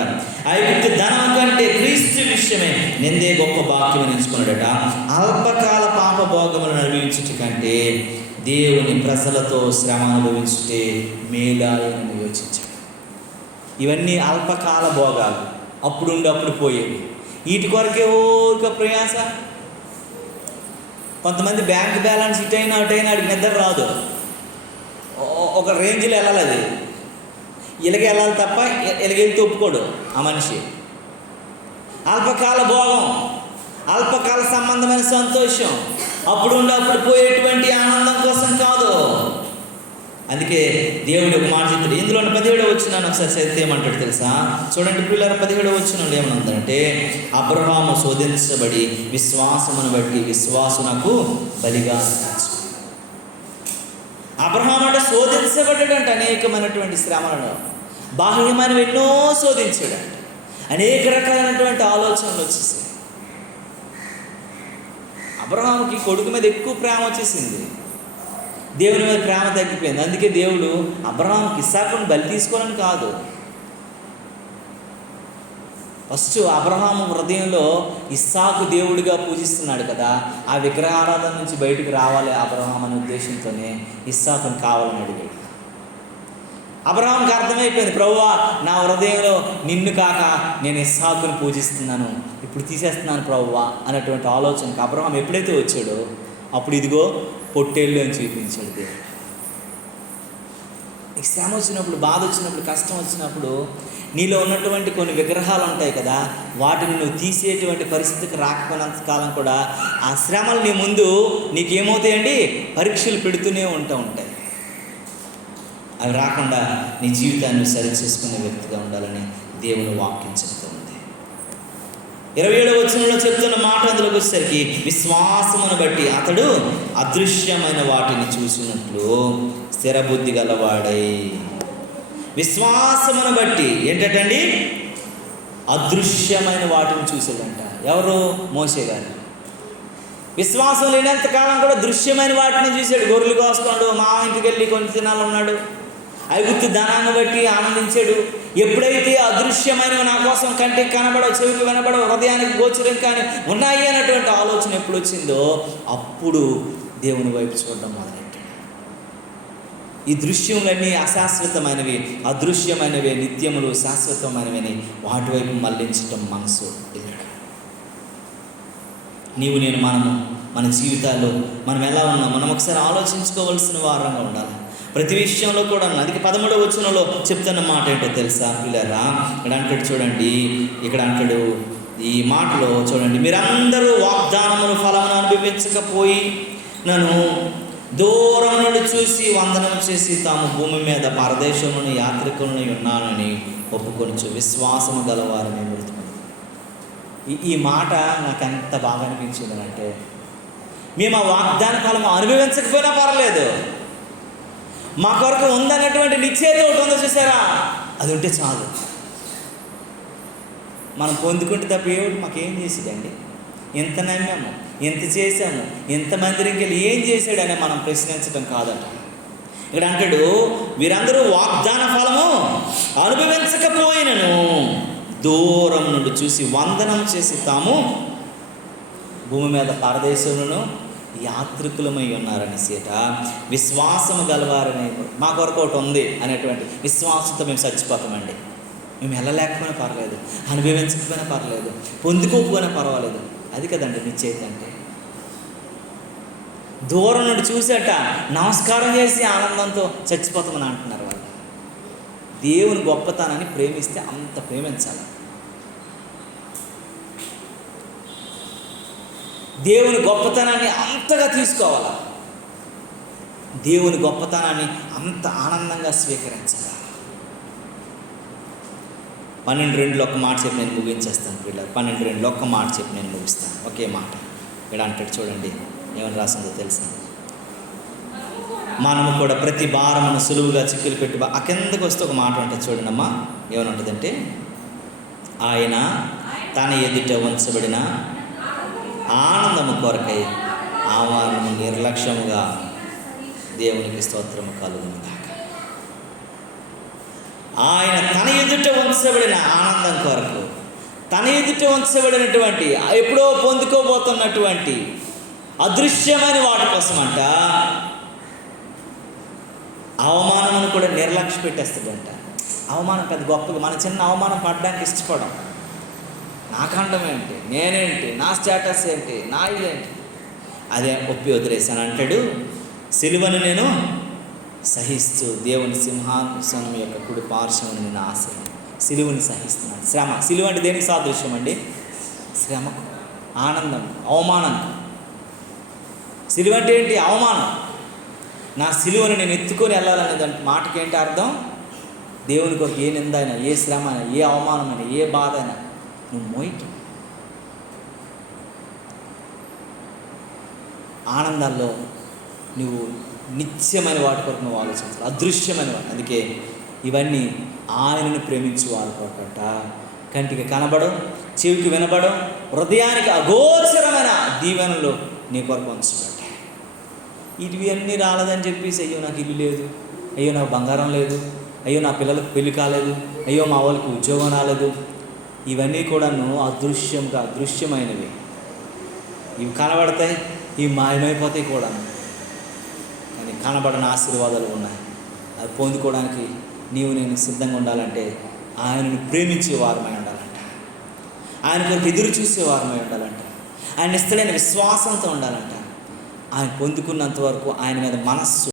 ఐగుప్తు ధనం కంటే క్రీస్తు విషయమే నిందే గొప్ప భాగ్యం ఎంచుకున్నాడట. అల్పకాల పాప భోగములను అనుభవించుట కంటే దేవుని ప్రజలతో శ్రమ అనుభవించుటే మేలాయని యోచించాడు. ఇవన్నీ అల్పకాల భోగాలు, అప్పుడుండి అప్పుడు పోయేవి. వీటి కొరకే ఊరిక ప్రయాస. కొంతమంది బ్యాంక్ బ్యాలెన్స్ ఇటైనా అటైనా అడిగి నిద్ర రాదు. ఒక రేంజ్లో వెళ్ళాలి, అది ఇలాగ వెళ్ళాలి తప్ప ఇలాగెళ్తే ఒప్పుకోడు ఆ మనిషి. అల్పకాల భోగం, అల్పకాల సంబంధమైన సంతోషం, అప్పుడు ఉండి అప్పుడు పోయేటువంటి ఆనందం కోసం కాదు. అందుకే దేవుడు ఒక మాట చెప్తాడు. ఇందులో 17వ వచనాన్ని ఒకసారి చదివితే ఏమంటాడు తెలుసా? చూడండి పిల్లలు, 17వ వచనంలో ఏమనుందంటే, అబ్రహాము శోధించబడి విశ్వాసమును బట్టి విశ్వాసునకు బలిగా అర్పించు. అబ్రహాము అంటే శోధించబడ్డాడంట. అనేకమైనటువంటి శ్రమలను, బాహ్యమైనవి ఎన్నో శోధించాడంట. అనేక రకాలైనటువంటి ఆలోచనలు వచ్చేసాయి. అబ్రహాముకి కొడుకు మీద ఎక్కువ ప్రేమ వచ్చేసింది, దేవుని మీద ప్రేమ తగ్గిపోయింది. అందుకే దేవుడు అబ్రహాముకి ఇస్సాకును బలి తీసుకోవాలని కాదు, ఫస్ట్ అబ్రహాము హృదయంలో ఇస్సాకు దేవుడిగా పూజిస్తున్నాడు కదా, ఆ విగ్రహారాధన నుంచి బయటకు రావాలి అబ్రహాం అనే ఉద్దేశంతోనే ఇస్సాకుని కావాలని అడిగాడు. అబ్రహాంకి అర్థమైపోయింది, ప్రభువా నా హృదయంలో నిన్ను కాక నేను ఇస్సాకుని పూజిస్తున్నాను, ఇప్పుడు తీసేస్తున్నాను ప్రభువా అన్నటువంటి ఆలోచనకు అబ్రహాం ఎప్పుడైతే వచ్చాడో అప్పుడు ఇదిగో పొట్టేళ్ళు అని చూపించాడు దేవుడు. నీకు శ్రమ వచ్చినప్పుడు, బాధ వచ్చినప్పుడు, కష్టం వచ్చినప్పుడు నీలో ఉన్నటువంటి కొన్ని విగ్రహాలు ఉంటాయి కదా, వాటిని నువ్వు తీసేటువంటి పరిస్థితికి రాకపోయినంత కాలం కూడా ఆ శ్రమలు నీ ముందు నీకేమవుతాయండి, పరీక్షలు పెడుతూనే ఉంటాయి. అవి రాకుండా నీ జీవితాన్ని సరి చేసుకునే వ్యక్తిగా ఉండాలని దేవుని వాక్యం చెప్తూ ఉంది. 27వ వచనంలో చెప్తున్న మాట అందులోకి వచ్చేసరికి, విశ్వాసమును బట్టి అతడు అదృశ్యమైన వాటిని చూసినట్లు స్థిరబుద్ధి గలవాడై. విశ్వాసమును బట్టి ఏంటండి, అదృశ్యమైన వాటిని చూసాడంట. ఎవరు? మోషే గారు. విశ్వాసం లేనంతకాలం కూడా దృశ్యమైన వాటిని చూశాడు. గొర్రెలు కోసుకున్నాడు, మా ఇంటికి వెళ్ళి కొన్ని దినాలు ఉన్నాడు, ఐగుప్తు ధనాన్ని బట్టి ఆనందించాడు. ఎప్పుడైతే అదృశ్యమైనవి నా కోసం కంటికి కనబడవు, చెవికి వినబడవు, హృదయానికి గోచరం కానీ ఉన్నాయి అన్నటువంటి ఆలోచన ఎప్పుడు వచ్చిందో అప్పుడు దేవుని వైపు చూడడం మొదలెట్టాడు. ఈ దృశ్యములన్నీ అశాశ్వతమైనవి, అదృశ్యమైనవి నిత్యములు శాశ్వతమైనవి, వాటి వైపు మళ్లించటం మనసు వెళ్ళాడు. నీవు నేను మన జీవితాల్లో మనం ఎలా ఉన్నాం మనం ఒకసారి ఆలోచించుకోవాల్సిన వారంగా ఉండాలి. ప్రతి విషయంలో కూడా. అందుకే 13వ వచనంలో చెప్తున్న మాట ఏంటో తెలుసా పిల్లరా? ఇక్కడ అంటాడు చూడండి, ఇక్కడ అంటాడు ఈ మాటలో చూడండి, మీరందరూ వాగ్దానమును ఫలమును అనుభవించకపోయి నన్ను దూరం నుండి చూసి వందనం చేసి తాము భూమి మీద పరదేశంలోని యాత్రికులను ఉన్నానని ఒప్పుకొనచ్చు విశ్వాసము గలవారని మృతుపడి. ఈ మాట నాకు ఎంత బాగా అనిపించింది అంటే, మేము ఆ వాగ్దాన ఫలము అనుభవించకపోయినా పర్లేదు, మా కొరకు ఉందన్నటువంటి నిశ్చయత ఒకటి ఉందో చూసారా, అది ఉంటే చాలు. మనం పొందుకుంటే తప్ప ఏమిటి మాకేం చేసాడండి, ఎంత నమ్మాము, ఎంత చేశాము, ఎంత మందిరికి వెళ్ళి ఏం చేశాడని మనం ప్రశ్నించడం కాదట. ఇక్కడ అంటాడు, వీరందరూ వాగ్దాన ఫలము అనుభవించకపోయినను దూరం నుండి చూసి వందనం చేసి తాము భూమి మీద పరదేశంలోను యాత్రికులమై ఉన్నారని సీట విశ్వాసము గలవారని. మా కొరకు ఒకటి ఉంది అనేటువంటి విశ్వాసంతో మేము చచ్చిపోతామండి. మేము వెళ్ళలేకపోయినా పర్లేదు, అనుభవించకపోయినా పర్లేదు, పొందుకోకపోయినా పర్వాలేదు. అది కదండి నిశ్చయిత అంటే. దూరం నుండి చూసేట నమస్కారం చేసి ఆనందంతో చచ్చిపోతామని అంటున్నారు వాళ్ళు. దేవుని గొప్పతనాన్ని ప్రేమిస్తే అంత ప్రేమించాలి. దేవుని గొప్పతనాన్ని అంతగా తీసుకోవాలి, దేవుని గొప్పతనాన్ని అంత ఆనందంగా స్వీకరించాలి. 12:2 ఒక్క మాట చెప్పి నేను ముగించేస్తాను పిల్లలు. 12:2 ఒక్క మాట చెప్పి నేను ముగిస్తాను. ఒకే మాట ఇక్కడ అంటాడు చూడండి, ఏమని రాసిందో తెలుసా? మనము కూడా ప్రతి భారమును సులువుగా చిక్కులు పెట్టి కిందకు వస్తే ఒక మాట ఉంటుంది చూడండి అమ్మా. ఏమని ఉంటుందంటే, ఆయన తన ఎదుట ఉంచబడిన ఆనందము కొరకై ఆవారము నిర్లక్ష్యముగా దేవునికి స్తోత్రము కలుగునుగాక. ఆయన తన ఎదుట ఉంచబడిన ఆనందం కొరకు, తన ఎదుట ఉంచబడినటువంటి ఎప్పుడో పొందుకోబోతున్నటువంటి అదృశ్యమైన వాటి కోసమంట అవమానమును కూడా నిర్లక్ష్య పెట్టేస్తాడంట. అవమానం పెద్ద గొప్పగా, మన చిన్న అవమానం పడడానికి ఇష్టపడం. నా ఖండం ఏంటి, నేనేంటి, నా స్టేటస్ ఏంటి, నా ఇదేంటి, అదే ఒప్పి వదిలేసాను అంటాడు. సిలువను నేను సహిస్తూ దేవుని సింహాసనం యొక్క కుడి పార్శ్వమును నేను ఆశను సిలువని సహిస్తున్నాను. శ్రమ, సిలువ అంటే దేనికి సాదృశ్యం అండి? శ్రమకు, ఆనందం, అవమానం. సిలువ అంటే ఏంటి? అవమానం. నా సిలువను నేను ఎత్తుకొని వెళ్ళాలనే దాని మాటకి ఏంటి అర్థం? దేవుని కొరకు ఏ నింద అయినా, ఏ శ్రమ అయినా, ఏ అవమానమైనా, ఏ బాధ అయినా నువ్వు మోయటం. ఆనందాల్లో నువ్వు నిత్యమైన వాటి కొరకు నువ్వు ఆలోచించాలి, అదృశ్యమైన వాటి. అందుకే ఇవన్నీ ఆయనను ప్రేమించు వారి కొరకట. కంటికి కనబడం, చెవికి వినబడం, హృదయానికి అగోచరమైన దీవెనలు నీ కొరకు ఉంచబడ్డాయి. ఇవి అన్నీ రాలేదని చెప్పేసి, అయ్యో నాకు ఇల్లు లేదు, అయ్యో నాకు బంగారం లేదు, అయ్యో నా పిల్లలకు పెళ్లి కాలేదు, అయ్యో మా వాళ్ళకి ఉద్యోగం రాలేదు, ఇవన్నీ కూడాను అదృశ్యమైనవి. ఇవి కనబడతాయి, ఇవి మాయమైపోతాయి కూడా. కానీ కనబడని ఆశీర్వాదాలు ఉన్నాయి. అది పొందుకోవడానికి నీవు నేను సిద్ధంగా ఉండాలంటే ఆయనను ప్రేమించే వారమై ఉండాలంట, ఆయన కొరకు ఎదురు చూసే వారమై ఉండాలంట, ఆయన ఇష్టమైన విశ్వాసంతో ఉండాలంట. ఆయన పొందుకున్నంత వరకు ఆయన మీద మనస్సు